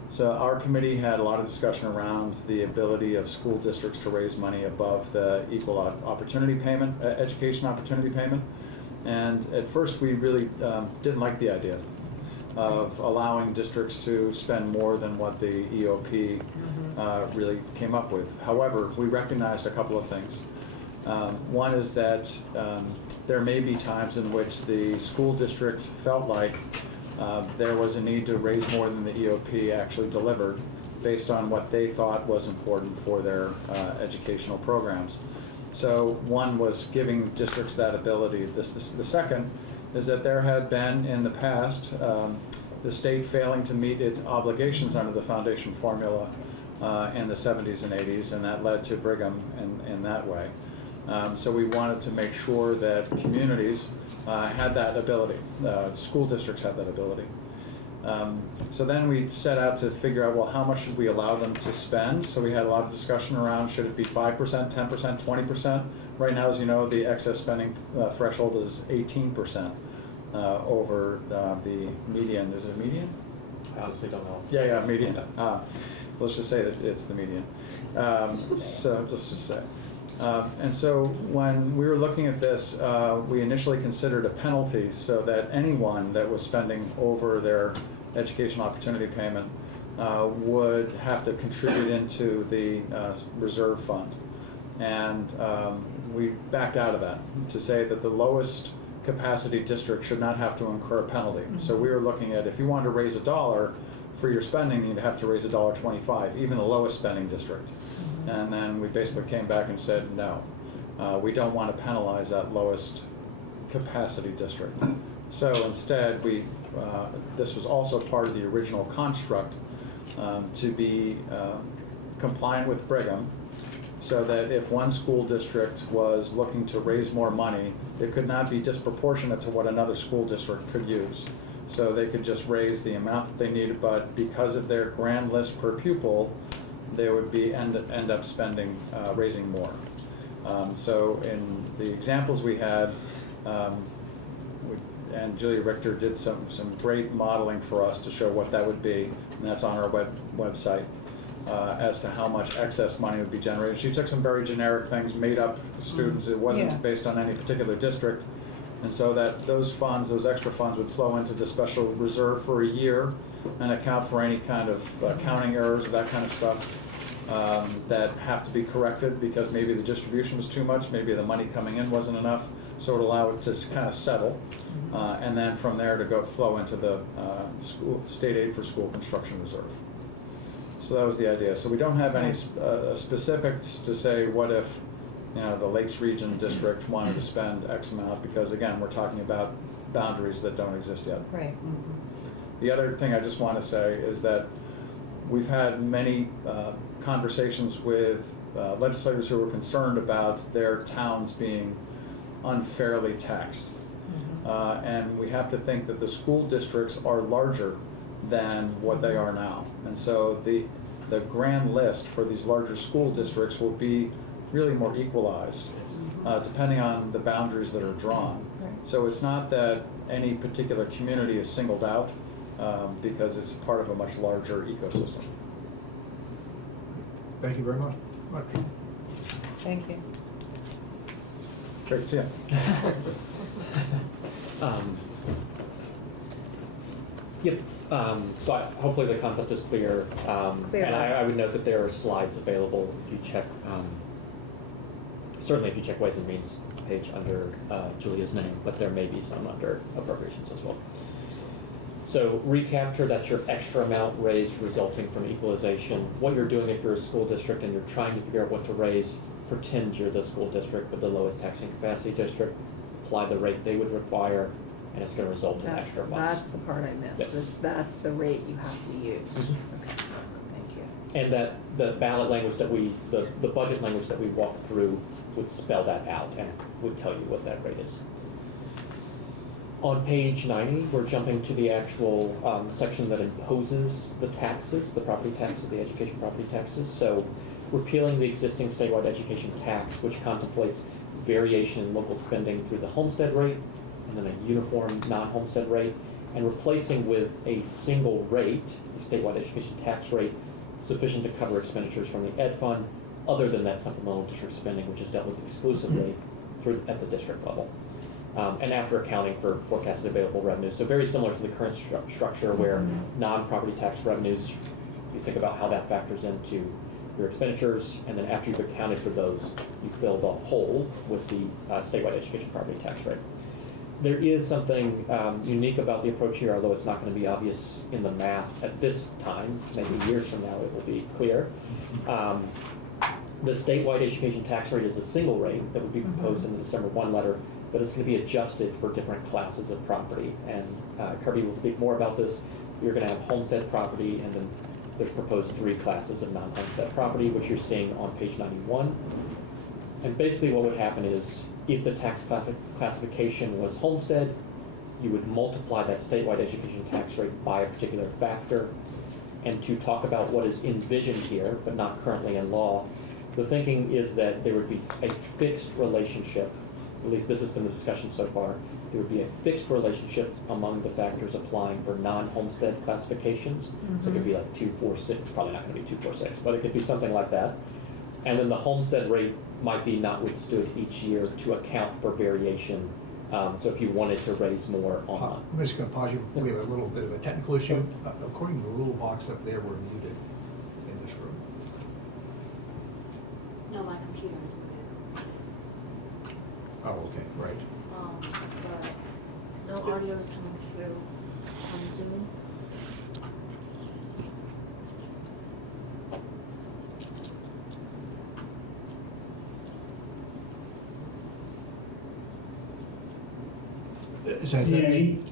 So our committee had a lot of discussion around the ability of school districts to raise money above the equal opportunity payment, education opportunity payment. And at first, we really didn't like the idea of allowing districts to spend more than what the EOP really came up with. However, we recognized a couple of things. One is that there may be times in which the school districts felt like there was a need to raise more than the EOP actually delivered based on what they thought was important for their educational programs. So one was giving districts that ability. The second is that there had been in the past the state failing to meet its obligations under the foundation formula in the 70s and 80s, and that led to Brigham in that way. So we wanted to make sure that communities had that ability, school districts had that ability. So then we set out to figure out, well, how much should we allow them to spend? So we had a lot of discussion around, should it be 5%, 10%, 20%? Right now, as you know, the excess spending threshold is 18% over the median. Is it a median? I honestly don't know. Yeah, median. Let's just say that it's the median. So let's just say. And so when we were looking at this, we initially considered a penalty so that anyone that was spending over their education opportunity payment would have to contribute into the reserve fund. And we backed out of that to say that the lowest capacity district should not have to incur a penalty. Mm-hmm. So we were looking at, if you wanted to raise $1 for your spending, you'd have to raise $1.25, even the lowest spending district. Mm-hmm. And then we basically came back and said, no, we don't want to penalize that lowest capacity district. So instead, this was also part of the original construct to be compliant with Brigham, so that if one school district was looking to raise more money, it could not be disproportionate to what another school district could use. So they could just raise the amount that they needed, but because of their grand list per pupil, they would be end up spending, raising more. So in the examples we had, and Julia Richter did some great modeling for us to show what that would be, and that's on our website. As to how much excess money would be generated. She took some very generic things, made up students. It wasn't based on any particular district. And so that those funds, those extra funds would flow into the special reserve for a year and account for any kind of accounting errors or that kind of stuff that have to be corrected because maybe the distribution was too much, maybe the money coming in wasn't enough. So it would allow it to kind of settle. And then from there to flow into the state aid for school construction reserve. So that was the idea. So we don't have any specifics to say what if, the Lakes Region District wanted to spend X amount, because again, we're talking about boundaries that don't exist yet. Right. The other thing I just want to say is that we've had many conversations with legislators who were concerned about their towns being unfairly taxed. And we have to think that the school districts are larger than what they are now. And so the grand list for these larger school districts will be really more equalized, depending on the boundaries that are drawn. Right. So it's not that any particular community is singled out, because it's part of a much larger ecosystem. Thank you very much. Thank you. Great to see you. Yep. But hopefully the concept is clear. Clear. And I would note that there are slides available if you check. Certainly, if you check Ways and Means page under Julia's name, but there may be some under appropriations as well. So recapture, that's your extra amount raised resulting from equalization. What you're doing if you're a school district and you're trying to figure out what to raise, pretend you're the school district with the lowest taxing capacity district, apply the rate they would require, and it's gonna result in extra funds. That's the part I missed. Yeah. That's the rate you have to use. Mhm. Okay, thank you. And that, the ballot language that the budget language that we walked through would spell that out and would tell you what that rate is. On page 90, we're jumping to the actual section that imposes the taxes, the property taxes, the education property taxes. So repealing the existing statewide education tax, which contemplates variation in local spending through the homestead rate and then a uniform non-homestead rate, and replacing with a single rate, a statewide education tax rate, sufficient to cover expenditures from the ed fund, other than that supplemental district spending, which is dealt with exclusively at the district level. And after accounting for forecasted available revenues. So very similar to the current structure where non-property tax revenues, you think about how that factors into your expenditures, and then after you've accounted for those, you fill the hole with the statewide education property tax rate. There is something unique about the approach here, although it's not going to be obvious in the math at this time. Maybe years from now it will be clear. The statewide education tax rate is a single rate that would be proposed in the December 1 letter, but it's going to be adjusted for different classes of property. And Kirby will speak more about this. You're going to have homestead property, and then there's proposed 3 classes of non-homestead property, which you're seeing on page 91. And basically what would happen is, if the tax classification was homestead, you would multiply that statewide education tax rate by a particular factor. And to talk about what is envisioned here, but not currently in law, the thinking is that there would be a fixed relationship, at least this has been the discussion so far, there would be a fixed relationship among the factors applying for non-homestead classifications. So it could be like 246, probably not going to be 246, but it could be something like that. And then the homestead rate might be not withstood each year to account for variation. So if you wanted to raise more on. I'm just going to pause you. We have a little bit of a technical issue. According to the rule box up there, we're muted in this room. No, my computer is muted. Oh, okay, right. But no audio is coming through on Zoom. So has that been?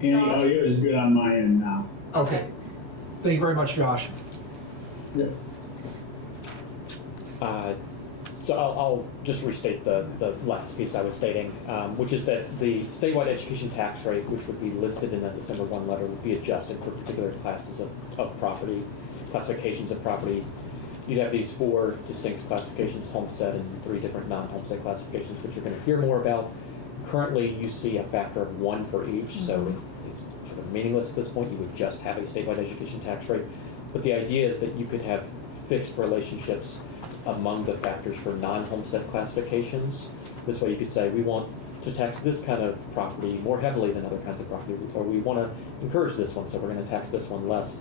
Josh? Audio is good on my end now. Okay. Thank you very much, Josh. Yep. So I'll just restate the last piece I was stating, which is that the statewide education tax rate, which would be listed in that December 1 letter, would be adjusted for particular classes of property, classifications of property. You'd have these 4 distinct classifications, homestead, and 3 different non-homestead classifications, which you're going to hear more about. Currently, you see a factor of 1 for each, so it's sort of meaningless at this point. You would just have a statewide education tax rate. But the idea is that you could have fixed relationships among the factors for non-homestead classifications. This way you could say, we want to tax this kind of property more heavily than other kinds of property, or we want to encourage this one, so we're going to tax this one less.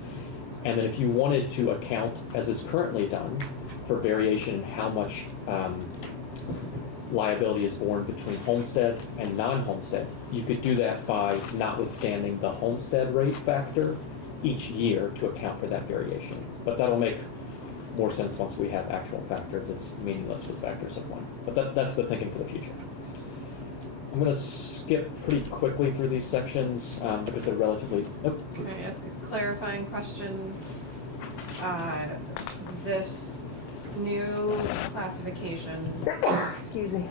And then if you wanted to account, as is currently done, for variation in how much liability is borne between homestead and non-homestead, you could do that by notwithstanding the homestead rate factor each year to account for that variation. But that'll make more sense once we have actual factors. It's meaningless with factors of 1. But that's the thinking for the future. I'm going to skip pretty quickly through these sections because they're relatively... Can I ask a clarifying question? This new classification Excuse me.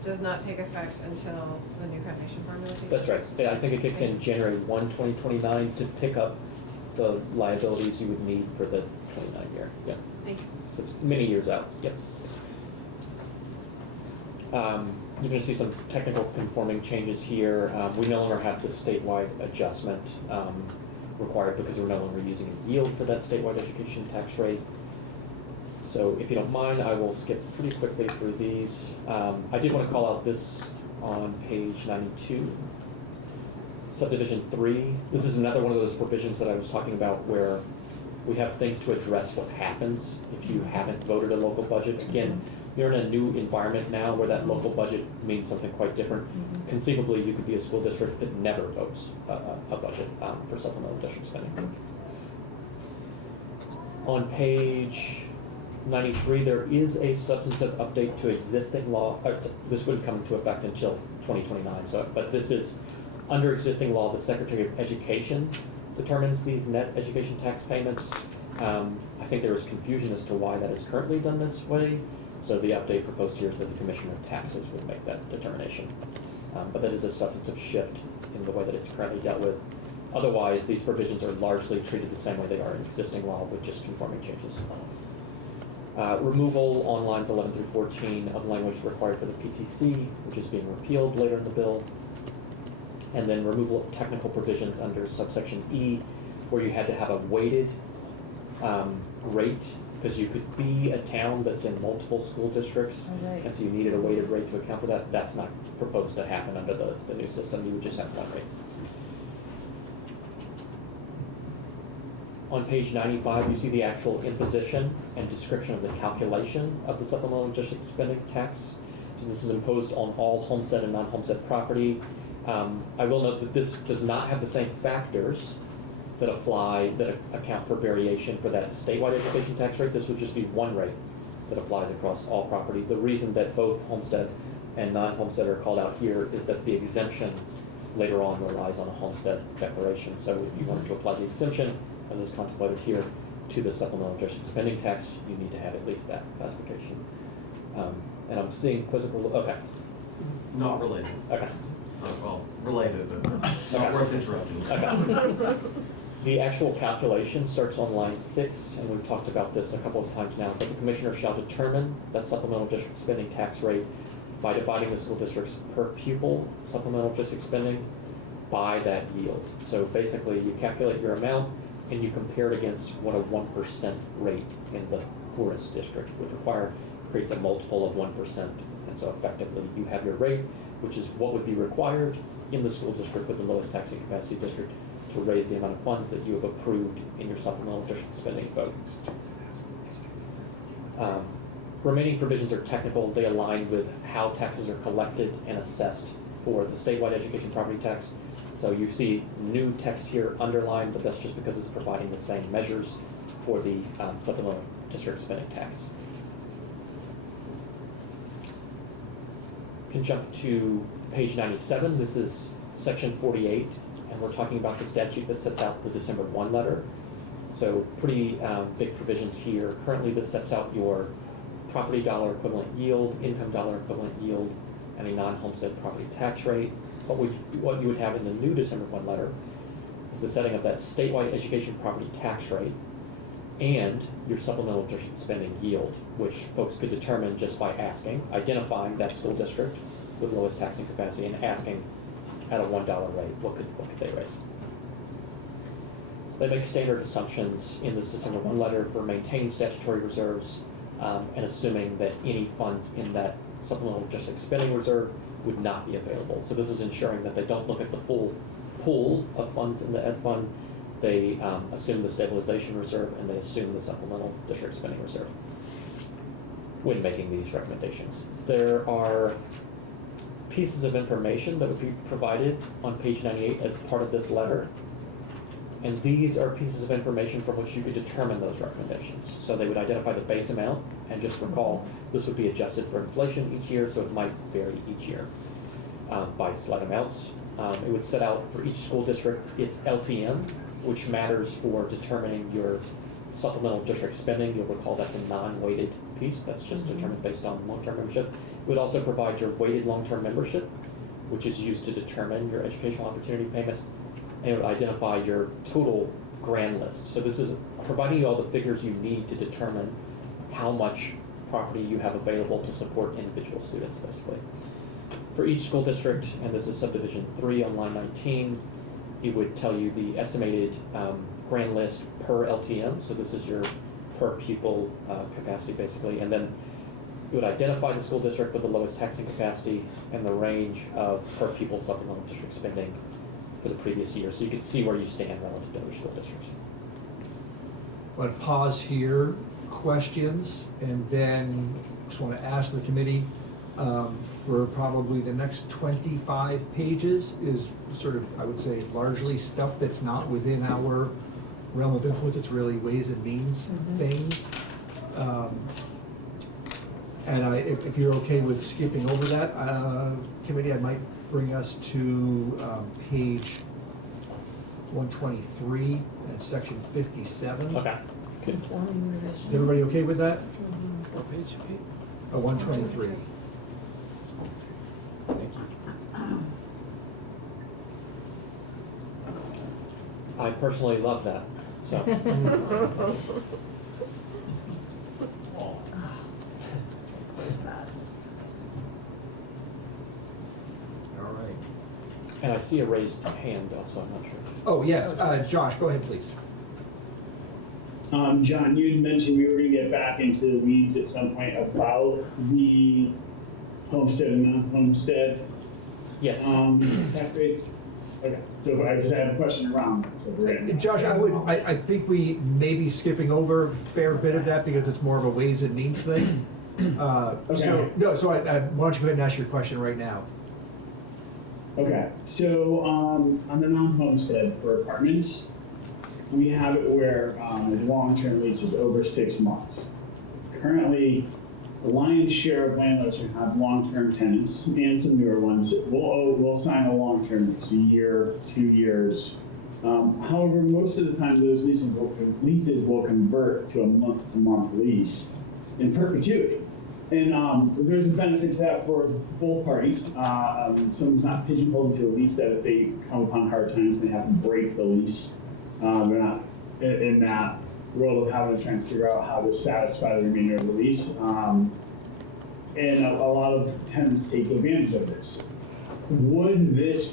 does not take effect until the new foundation formula takes That's right. effect? Yeah, I think it kicks in January 1, 2029 to pick up the liabilities you would need for the 29 year. Yeah. Thank you. So it's many years out. Yep. You're going to see some technical conforming changes here. We no longer have the statewide adjustment required because we're no longer using a yield for that statewide education tax rate. So if you don't mind, I will skip pretty quickly through these. I did want to call out this on page 92. Subdivision 3. This is another one of those provisions that I was talking about where we have things to address what happens if you haven't voted a local budget. Again, you're in a new environment now where that local budget means something quite different. Conceivably, you could be a school district that never votes a budget for supplemental district spending. On page 93, there is a substantive update to existing law. This wouldn't come into effect until 2029. So, but this is under existing law. The Secretary of Education determines these net education tax payments. I think there was confusion as to why that is currently done this way. So the update proposed here is that the Commissioner of Taxes would make that determination. But that is a substantive shift in the way that it's currently dealt with. Otherwise, these provisions are largely treated the same way they are in existing law, with just conforming changes. Removal on lines 11 through 14 of language required for the PTC, which is being repealed later in the bill. And then removal of technical provisions under subsection E, where you had to have a weighted rate, because you could be a town that's in multiple school districts, Right. and so you needed a weighted rate to account for that. That's not proposed to happen under the new system. You would just have one rate. On page 95, you see the actual imposition and description of the calculation of the supplemental district spending tax. So this is imposed on all homestead and non-homestead property. I will note that this does not have the same factors that apply, that account for variation for that statewide education tax rate. This would just be one rate that applies across all property. The reason that both homestead and non-homestead are called out here is that the exemption later on relies on a homestead declaration. So if you wanted to apply the exemption, as is contemplated here, to the supplemental district spending tax, you need to have at least that classification. And I'm seeing quizzical, okay, Not related. okay. Well, related, but not Okay. worth interrupting. Okay. The actual calculation starts on line 6, and we've talked about this a couple of times now, but the commissioner shall determine that supplemental district spending tax rate by dividing the school district's per pupil supplemental district spending by that yield. So basically, you calculate your amount and you compare it against what a 1% rate in the poorest district would require, creates a multiple of 1%. And so effectively, you have your rate, which is what would be required in the school district with the lowest taxing capacity district to raise the amount of funds that you have approved in your supplemental district spending vote. Remaining provisions are technical. They align with how taxes are collected and assessed for the statewide education property tax. So you see new text here underlined, but that's just because it's providing the same measures for the supplemental district spending tax. You can jump to page 97. This is section 48, and we're talking about the statute that sets out the December 1 letter. So pretty big provisions here. Currently, this sets out your property dollar equivalent yield, income dollar equivalent yield, and a non-homestead property tax rate. What you would have in the new December 1 letter is the setting of that statewide education property tax rate and your supplemental district spending yield, which folks could determine just by identifying that school district with lowest taxing capacity and asking at a $1 rate, what could they raise? They make standard assumptions in this December 1 letter for maintaining statutory reserves and assuming that any funds in that supplemental district spending reserve would not be available. So this is ensuring that they don't look at the full pool of funds in the ed fund. They assume the stabilization reserve and they assume the supplemental district spending reserve when making these recommendations. There are pieces of information that would be provided on page 98 as part of this letter. And these are pieces of information from which you could determine those recommendations. So they would identify the base amount, and just recall, this would be adjusted for inflation each year, so it might vary each year by slight amounts. It would set out for each school district its LTM, which matters for determining your supplemental district spending. You'll recall that's a non-weighted piece, that's just determined based on long-term membership. It would also provide your weighted long-term membership, which is used to determine your educational opportunity payment. And it would identify your total grand list. So this is providing you all the figures you need to determine how much property you have available to support individual students, basically. For each school district, and this is subdivision 3 on line 19, it would tell you the estimated grand list per LTM. So this is your per pupil capacity, basically. And then it would identify the school district with the lowest taxing capacity and the range of per pupil supplemental district spending for the previous year, so you can see where you stand relative to other school districts. But pause here, questions, and then just want to ask the committee for probably the next 25 pages is sort of, I would say, largely stuff that's not within our realm of influence. It's really ways and means things. And if you're okay with skipping over that, committee, I might bring us to page 123 and section 57. Okay. Good. Is everybody okay with that? What page? 123. Thank you. I personally love that, so. Where's that? All right. And I see a raised hand also, I'm not sure. Oh, yes, Josh, go ahead, please. John, you had mentioned we were gonna get back into the weeds at some point about the homestead and non-homestead, Yes. tax rates. Okay, so I just have a question around that, so we're in. Josh, I think we may be skipping over a fair bit of that because it's more of a ways and means thing. So, no, so why don't you go ahead and ask your question right now? Okay, so, on the non-homestead for apartments, we have it where, the long-term lease is over 6 months. Currently, the lion's share of landlords who have long-term tenants and some newer ones will sign a long-term lease, a year, 2 years. However, most of the time, those leases will convert to a month-to-month lease in perpetuity. And there's a benefit to that for both parties. Someone's not pigeonholed into a lease that if they come upon hard times, they have to break the lease. They're not in that world of having to try and figure out how to satisfy the remainder of the lease. And a lot of tenants take advantage of this. Would this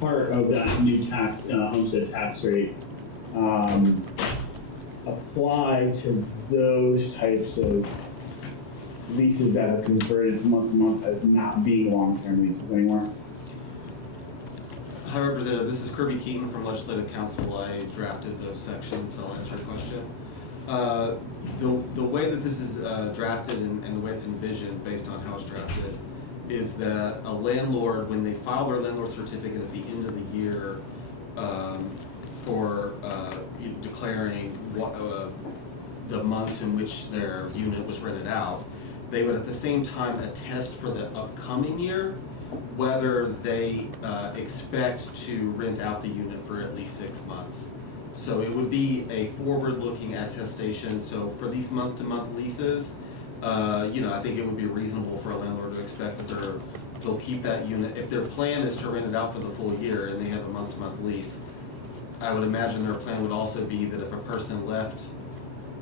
part of that new homestead tax rate apply to those types of leases that are converted month to month as not being long-term leases anymore? Hi, Representative. This is Kirby Keaton from Legislative Council. I drafted those sections, so I'll answer your question. The way that this is drafted and the way it's envisioned based on how it's drafted is that a landlord, when they file their landlord certificate at the end of the year for declaring what, the months in which their unit was rented out, they would at the same time attest for the upcoming year whether they expect to rent out the unit for at least 6 months. So it would be a forward-looking attestation. So for these month-to-month leases, I think it would be reasonable for a landlord to expect that they'll keep that unit. If their plan is to rent it out for the full year and they have a month-to-month lease, I would imagine their plan would also be that if a person left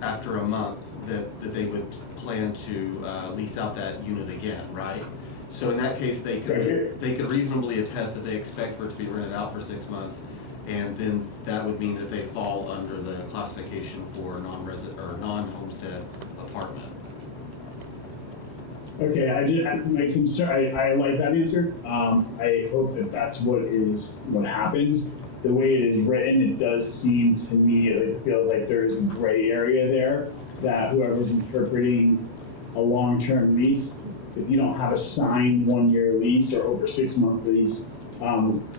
after a month, that they would plan to lease out that unit again, right? So in that case, they could reasonably attest that they expect for it to be rented out for 6 months, and then that would mean that they fall under the classification for non-resident or non-homestead apartment. Okay, my concern, I like that answer. I hope that that's what happens. The way it is written, it does seem to me, it feels like there's a gray area there, that whoever's interpreting a long-term lease, if you don't have a signed 1-year lease or over 6-month lease,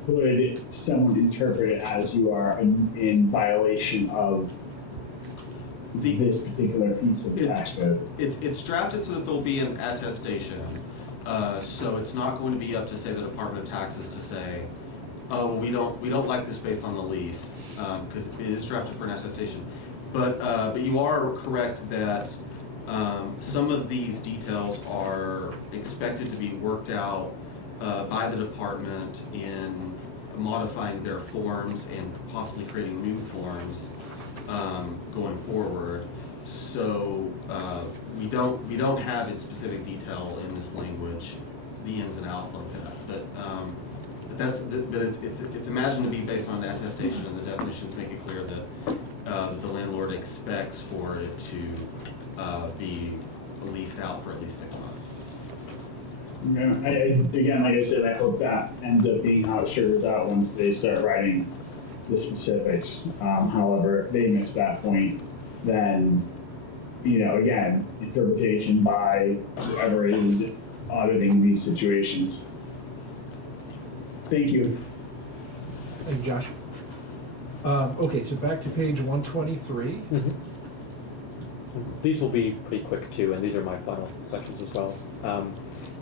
could someone interpret it as you are in violation of this particular piece of the tax code? It's drafted so that there'll be an attestation. So it's not going to be up to, say, the Department of Taxes to say, oh, we don't like this based on the lease, because it is drafted for an attestation. But you are correct that some of these details are expected to be worked out by the department in modifying their forms and possibly creating new forms going forward. So we don't have in specific detail in this language the ins and outs of that. But it's imagined to be based on an attestation, and the definitions make it clear that the landlord expects for it to be leased out for at least 6 months. Again, like I said, I hope that ends up being how it sugar's out once they start writing the specifics. However, if they miss that point, then, again, interpretation by whoever is auditing these situations. Thank you. Thank you, Josh. Okay, so back to page 123. These will be pretty quick too, and these are my final sections as well.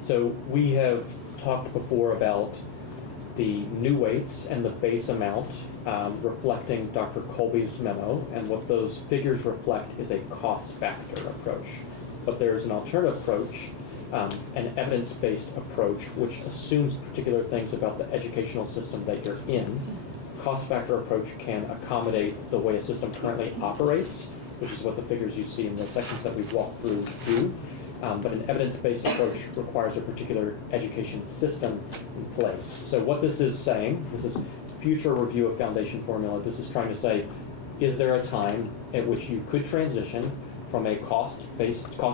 So we have talked before about the new weights and the base amount reflecting Dr. Colby's memo, and what those figures reflect is a cost factor approach. But there's an alternative approach, an evidence-based approach, which assumes particular things about the educational system that you're in. Cost factor approach can accommodate the way a system currently operates, which is what the figures you see in the sections that we've walked through do. But an evidence-based approach requires a particular education system in place. So what this is saying, this is future review of foundation formula. This is trying to say, is there a time at which you could transition from a cost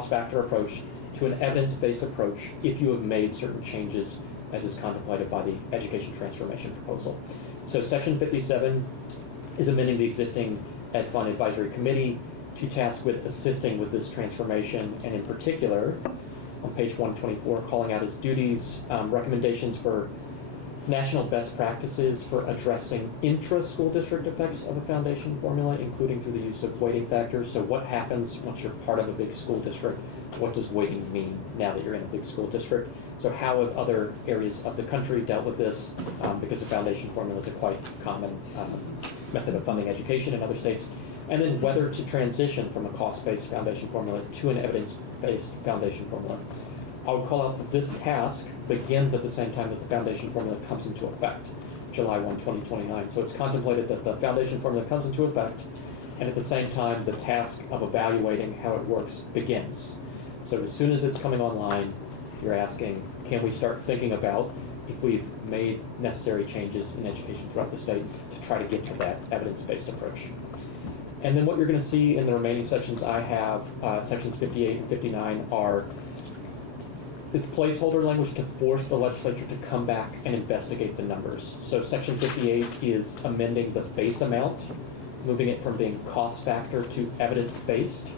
factor approach to an evidence-based approach if you have made certain changes as is contemplated by the education transformation proposal. So section 57 is amending the existing Ed Fund Advisory Committee to task with assisting with this transformation, and in particular, on page 124, calling out as duties recommendations for national best practices for addressing intra-school district effects of a foundation formula, including through the use of weighting factors. So what happens once you're part of a big school district? What does weighting mean now that you're in a big school district? So how have other areas of the country dealt with this? Because the foundation formula is a quite common method of funding education in other states. And then whether to transition from a cost-based foundation formula to an evidence-based foundation formula. I would call out that this task begins at the same time that the foundation formula comes into effect, July 1, 2029. So it's contemplated that the foundation formula comes into effect, and at the same time, the task of evaluating how it works begins. So as soon as it's coming online, you're asking, can we start thinking about if we've made necessary changes in education throughout the state to try to get to that evidence-based approach. And then what you're going to see in the remaining sections I have, sections 58 and 59 are, it's placeholder language to force the legislature to come back and investigate the numbers. So section 58 is amending the base amount, moving it from being cost factor to evidence-based.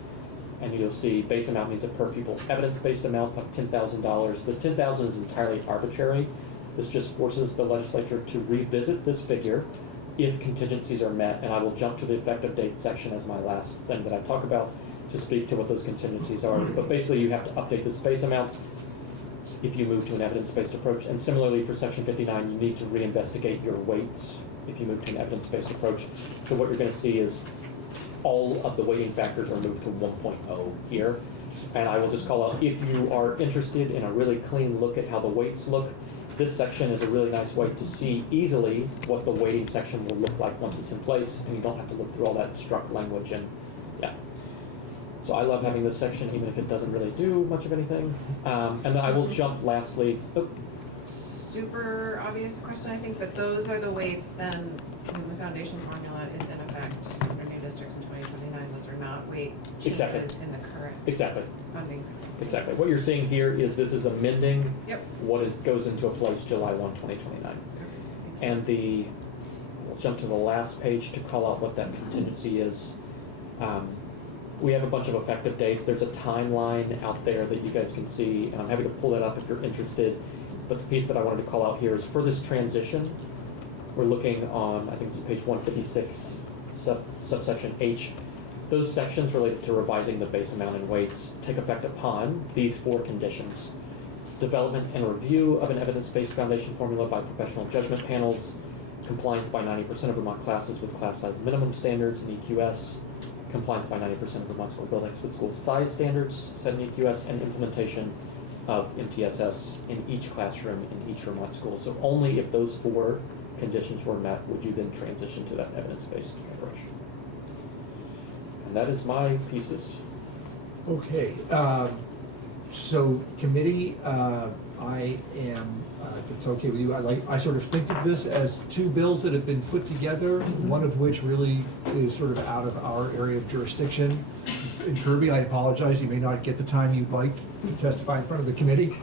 And you'll see base amount means a per pupil evidence-based amount of $10,000. The $10,000 is entirely arbitrary. This just forces the legislature to revisit this figure if contingencies are met, and I will jump to the effective date section as my last thing that I talk about to speak to what those contingencies are. But basically you have to update this base amount if you move to an evidence-based approach. And similarly for section 59, you need to reinvestigate your weights if you move to an evidence-based approach. So what you're going to see is all of the weighting factors are moved to 1.0 here. And I will just call out, if you are interested in a really clean look at how the weights look, this section is a really nice way to see easily what the weighting section will look like once it's in place, and you don't have to look through all that struck language. And yeah, so I love having this section, even if it doesn't really do much of anything. And then I will jump lastly. Super obvious question, I think, but those are the weights then when the foundation formula is in effect for new districts in 2029. Those are not weight changes in the current funding. Exactly. What you're seeing here is this is amending Yep. what goes into place July 1, 2029. And we'll jump to the last page to call out what that contingency is. We have a bunch of effective dates. There's a timeline out there that you guys can see, and I'm happy to pull that up if you're interested. But the piece that I wanted to call out here is for this transition, we're looking on, I think it's page 156, subsection H. Those sections related to revising the base amount and weights take effect upon these 4 conditions: development and review of an evidence-based foundation formula by professional judgment panels, compliance by 90% of Vermont classes with class size minimum standards in EQS, compliance by 90% of Vermont school buildings with school size standards set in EQS, and implementation of MTSS in each classroom in each Vermont school. So only if those 4 conditions were met would you then transition to that evidence-based approach. And that is my pieces. Okay, so committee, I am, if it's okay with you, I sort of think of this as 2 bills that have been put together, one of which really is sort of out of our area of jurisdiction. And Kirby, I apologize, you may not get the time you'd like to testify in front of the committee.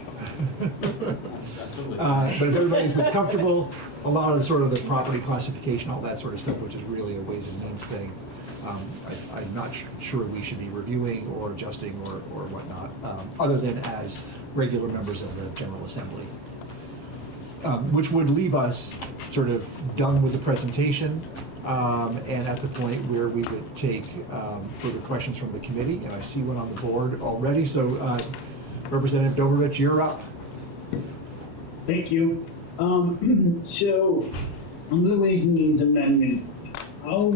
But if everybody's been comfortable, a lot of sort of the property classification, all that sort of stuff, which is really a Ways and Means thing, I'm not sure we should be reviewing or adjusting or whatnot, other than as regular members of the General Assembly. Which would leave us sort of done with the presentation. and at the point where we would take further questions from the committee, and I see one on the board already. So Representative Dobrovich, you're up. Thank you. So, on the Ways and Means Amendment, how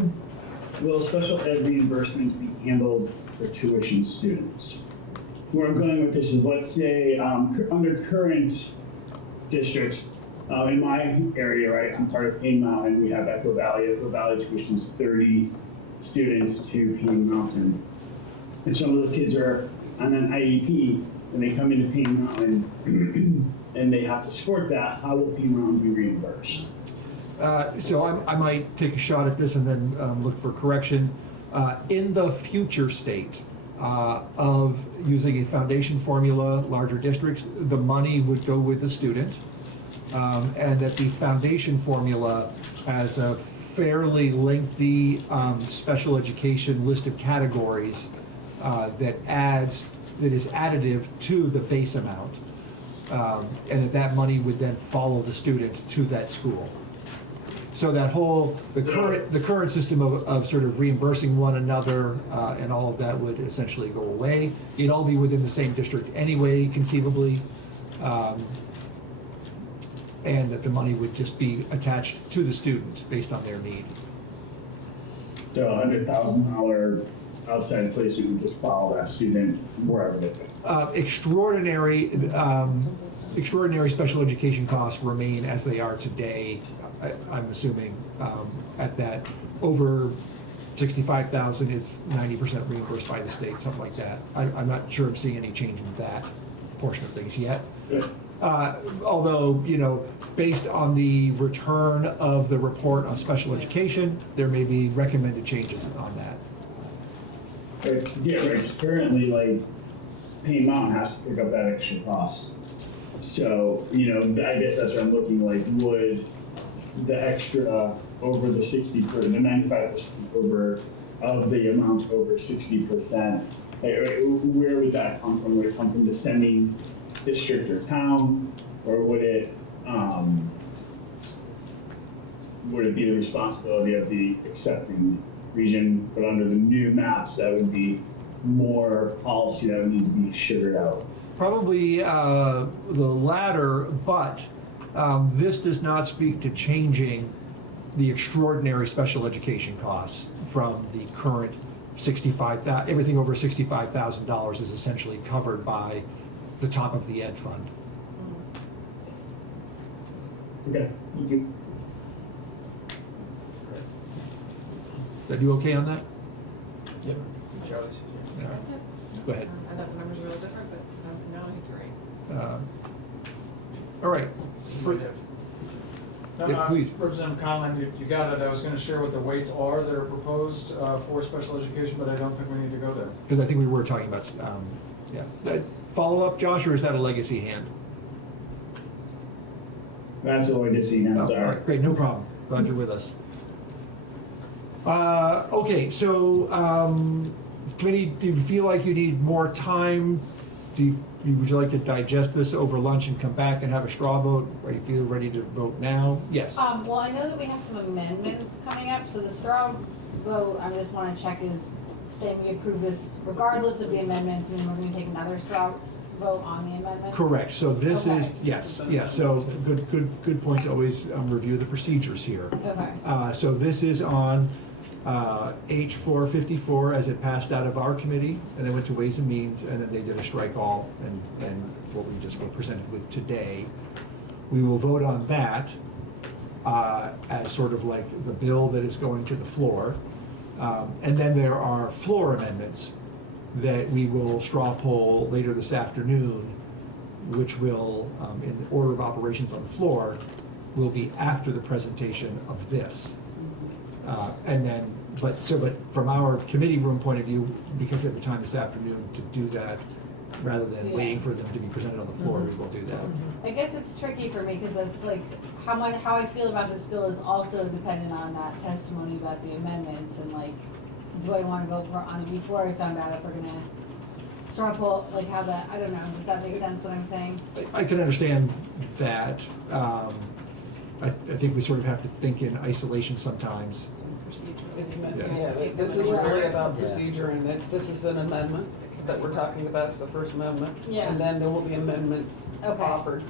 will special ed reimbursements be handled for tuition students? Where I'm going with this is, let's say, under current districts, in my area, right, I'm part of Cane Mountain, we have Echo Valley. Echo Valley tuitions 30 students to Cane Mountain. And some of those kids are on an IEP, and they come into Cane Mountain, and they have to support that. How will Cane Mountain be reimbursed? So I might take a shot at this and then look for correction. In the future state of using a foundation formula, larger districts, the money would go with the student. And that the foundation formula has a fairly lengthy special education list of categories that is additive to the base amount. And that money would then follow the student to that school. So that whole, the current system of sort of reimbursing one another and all of that would essentially go away. It'd all be within the same district anyway, conceivably. And that the money would just be attached to the student based on their need. So $100,000 outside placement would just follow that student wherever they go. Extraordinary special education costs remain as they are today. I'm assuming at that over 65,000 is 90% reimbursed by the state, something like that. I'm not sure I'm seeing any change in that portion of things yet. Although, based on the return of the report on special education, there may be recommended changes on that. Yeah, right. 'Cause currently, Cane Mountain has to pick up that extra cost. So, I guess that's what I'm looking like. Would the extra over the 60%, the 95% over of the amounts over 60%, where would that come from? Would it come from the sending district or town, or would it be the responsibility of the accepting region? But under the new maps, that would be more policy that would need to be sugared out. Probably the latter, but this does not speak to changing the extraordinary special education costs from the current everything over $65,000 is essentially covered by the top of the ed fund. Okay, thank you. Are you okay on that? Yep. Charlie's here. Yeah. Go ahead. I thought the numbers were a little different, but no, I think you're right. All right. Yeah, please. Representative Conlon, you got it. I was going to share what the weights are that are proposed for special education, but I don't think we need to go there. Because I think we were talking about, follow up, Josh, or is that a legacy hand? That's a legacy now, Oh, sorry. all right, great, no problem. Glad you're with us. Okay, so committee, do you feel like you need more time? Would you like to digest this over lunch and come back and have a straw vote? Or you feel ready to vote now? Yes. Well, I know that we have some amendments coming up, so the straw vote, I just wanna check is saying we approve this regardless of the amendments, and then we're gonna take another straw vote on the amendments? Correct, so this Okay. is, yes, so good point to always review the procedures here. Okay. So this is on H.454 as it passed out of our committee, and then went to Ways and Means, and then they did a strike all, and what we just were presented with today. We will vote on that as sort of like the bill that is going to the floor. And then there are floor amendments that we will straw poll later this afternoon, which will, in the order of operations on the floor, will be after the presentation of this. And then, but from our committee room point of view, because we have the time this afternoon to do that, rather than waiting for them to be presented on the floor, we will do that. I guess it's tricky for me, cause it's like, how I feel about this bill is also dependent on that testimony about the amendments, and like, do I wanna vote on it before I found out if we're gonna straw poll, like how that, I don't know, does that make sense what I'm saying? I can understand that. I think we sort of have to think in isolation sometimes. It's This is really about procedure, and this is an amendment that we're talking about, it's the first amendment. Yeah. And then there will be amendments Okay. offered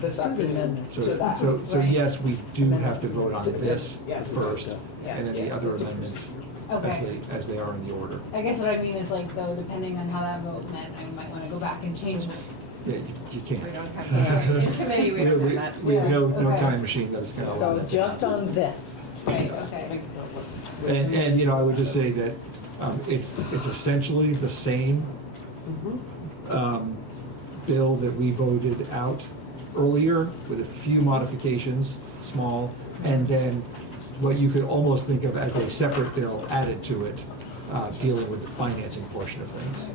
this afternoon to that. So Right. yes, we do have to vote on this Yeah. first, Yeah. and then the other amendments Okay. as they are in the order. I guess what I mean is like, though, depending on how that vote went, I might wanna go back and change my, Yeah, you can't. We don't have, in committee, we don't have that. We have no Yeah, okay. time machine that's gonna allow So that. to just happen. on this. right, okay. And, you know, I would just say that, it's essentially the same, bill that we voted out earlier with a few modifications, small, and then what you could almost think of as a separate bill added to it, dealing with the financing portion of things.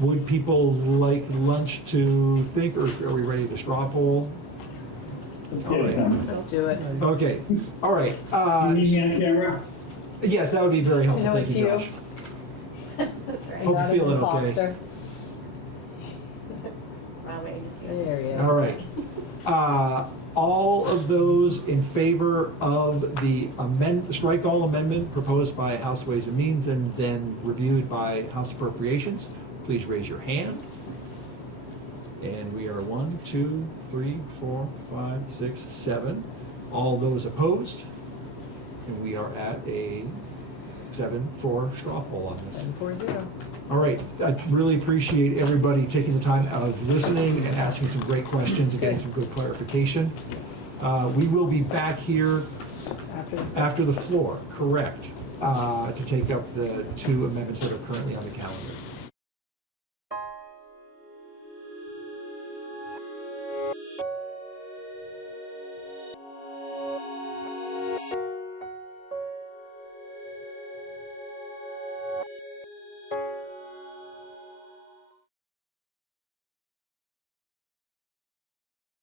Would people like lunch to think, or are we ready to straw poll? All Yeah, right. Tom. Let's do it. Okay, all right. You need me on camera? Yes, that would be very helpful, know thank it's you, you. Josh. That's right. Hope you're Jonathan feeling okay. Foster. Wow, wait, you see There he is. All right. All of those in favor of the strike all amendment proposed by House Ways and Means and then reviewed by House Appropriations, please raise your hand. And we are 1, 2, 3, 4, 5, 6, 7. All those opposed? And we are at a 7-4 straw poll on this. 740. All right, I really appreciate everybody taking the time out of listening and asking some great questions and getting some good clarification. We will be back here after the floor, correct, to take up the 2 amendments that are currently on the calendar.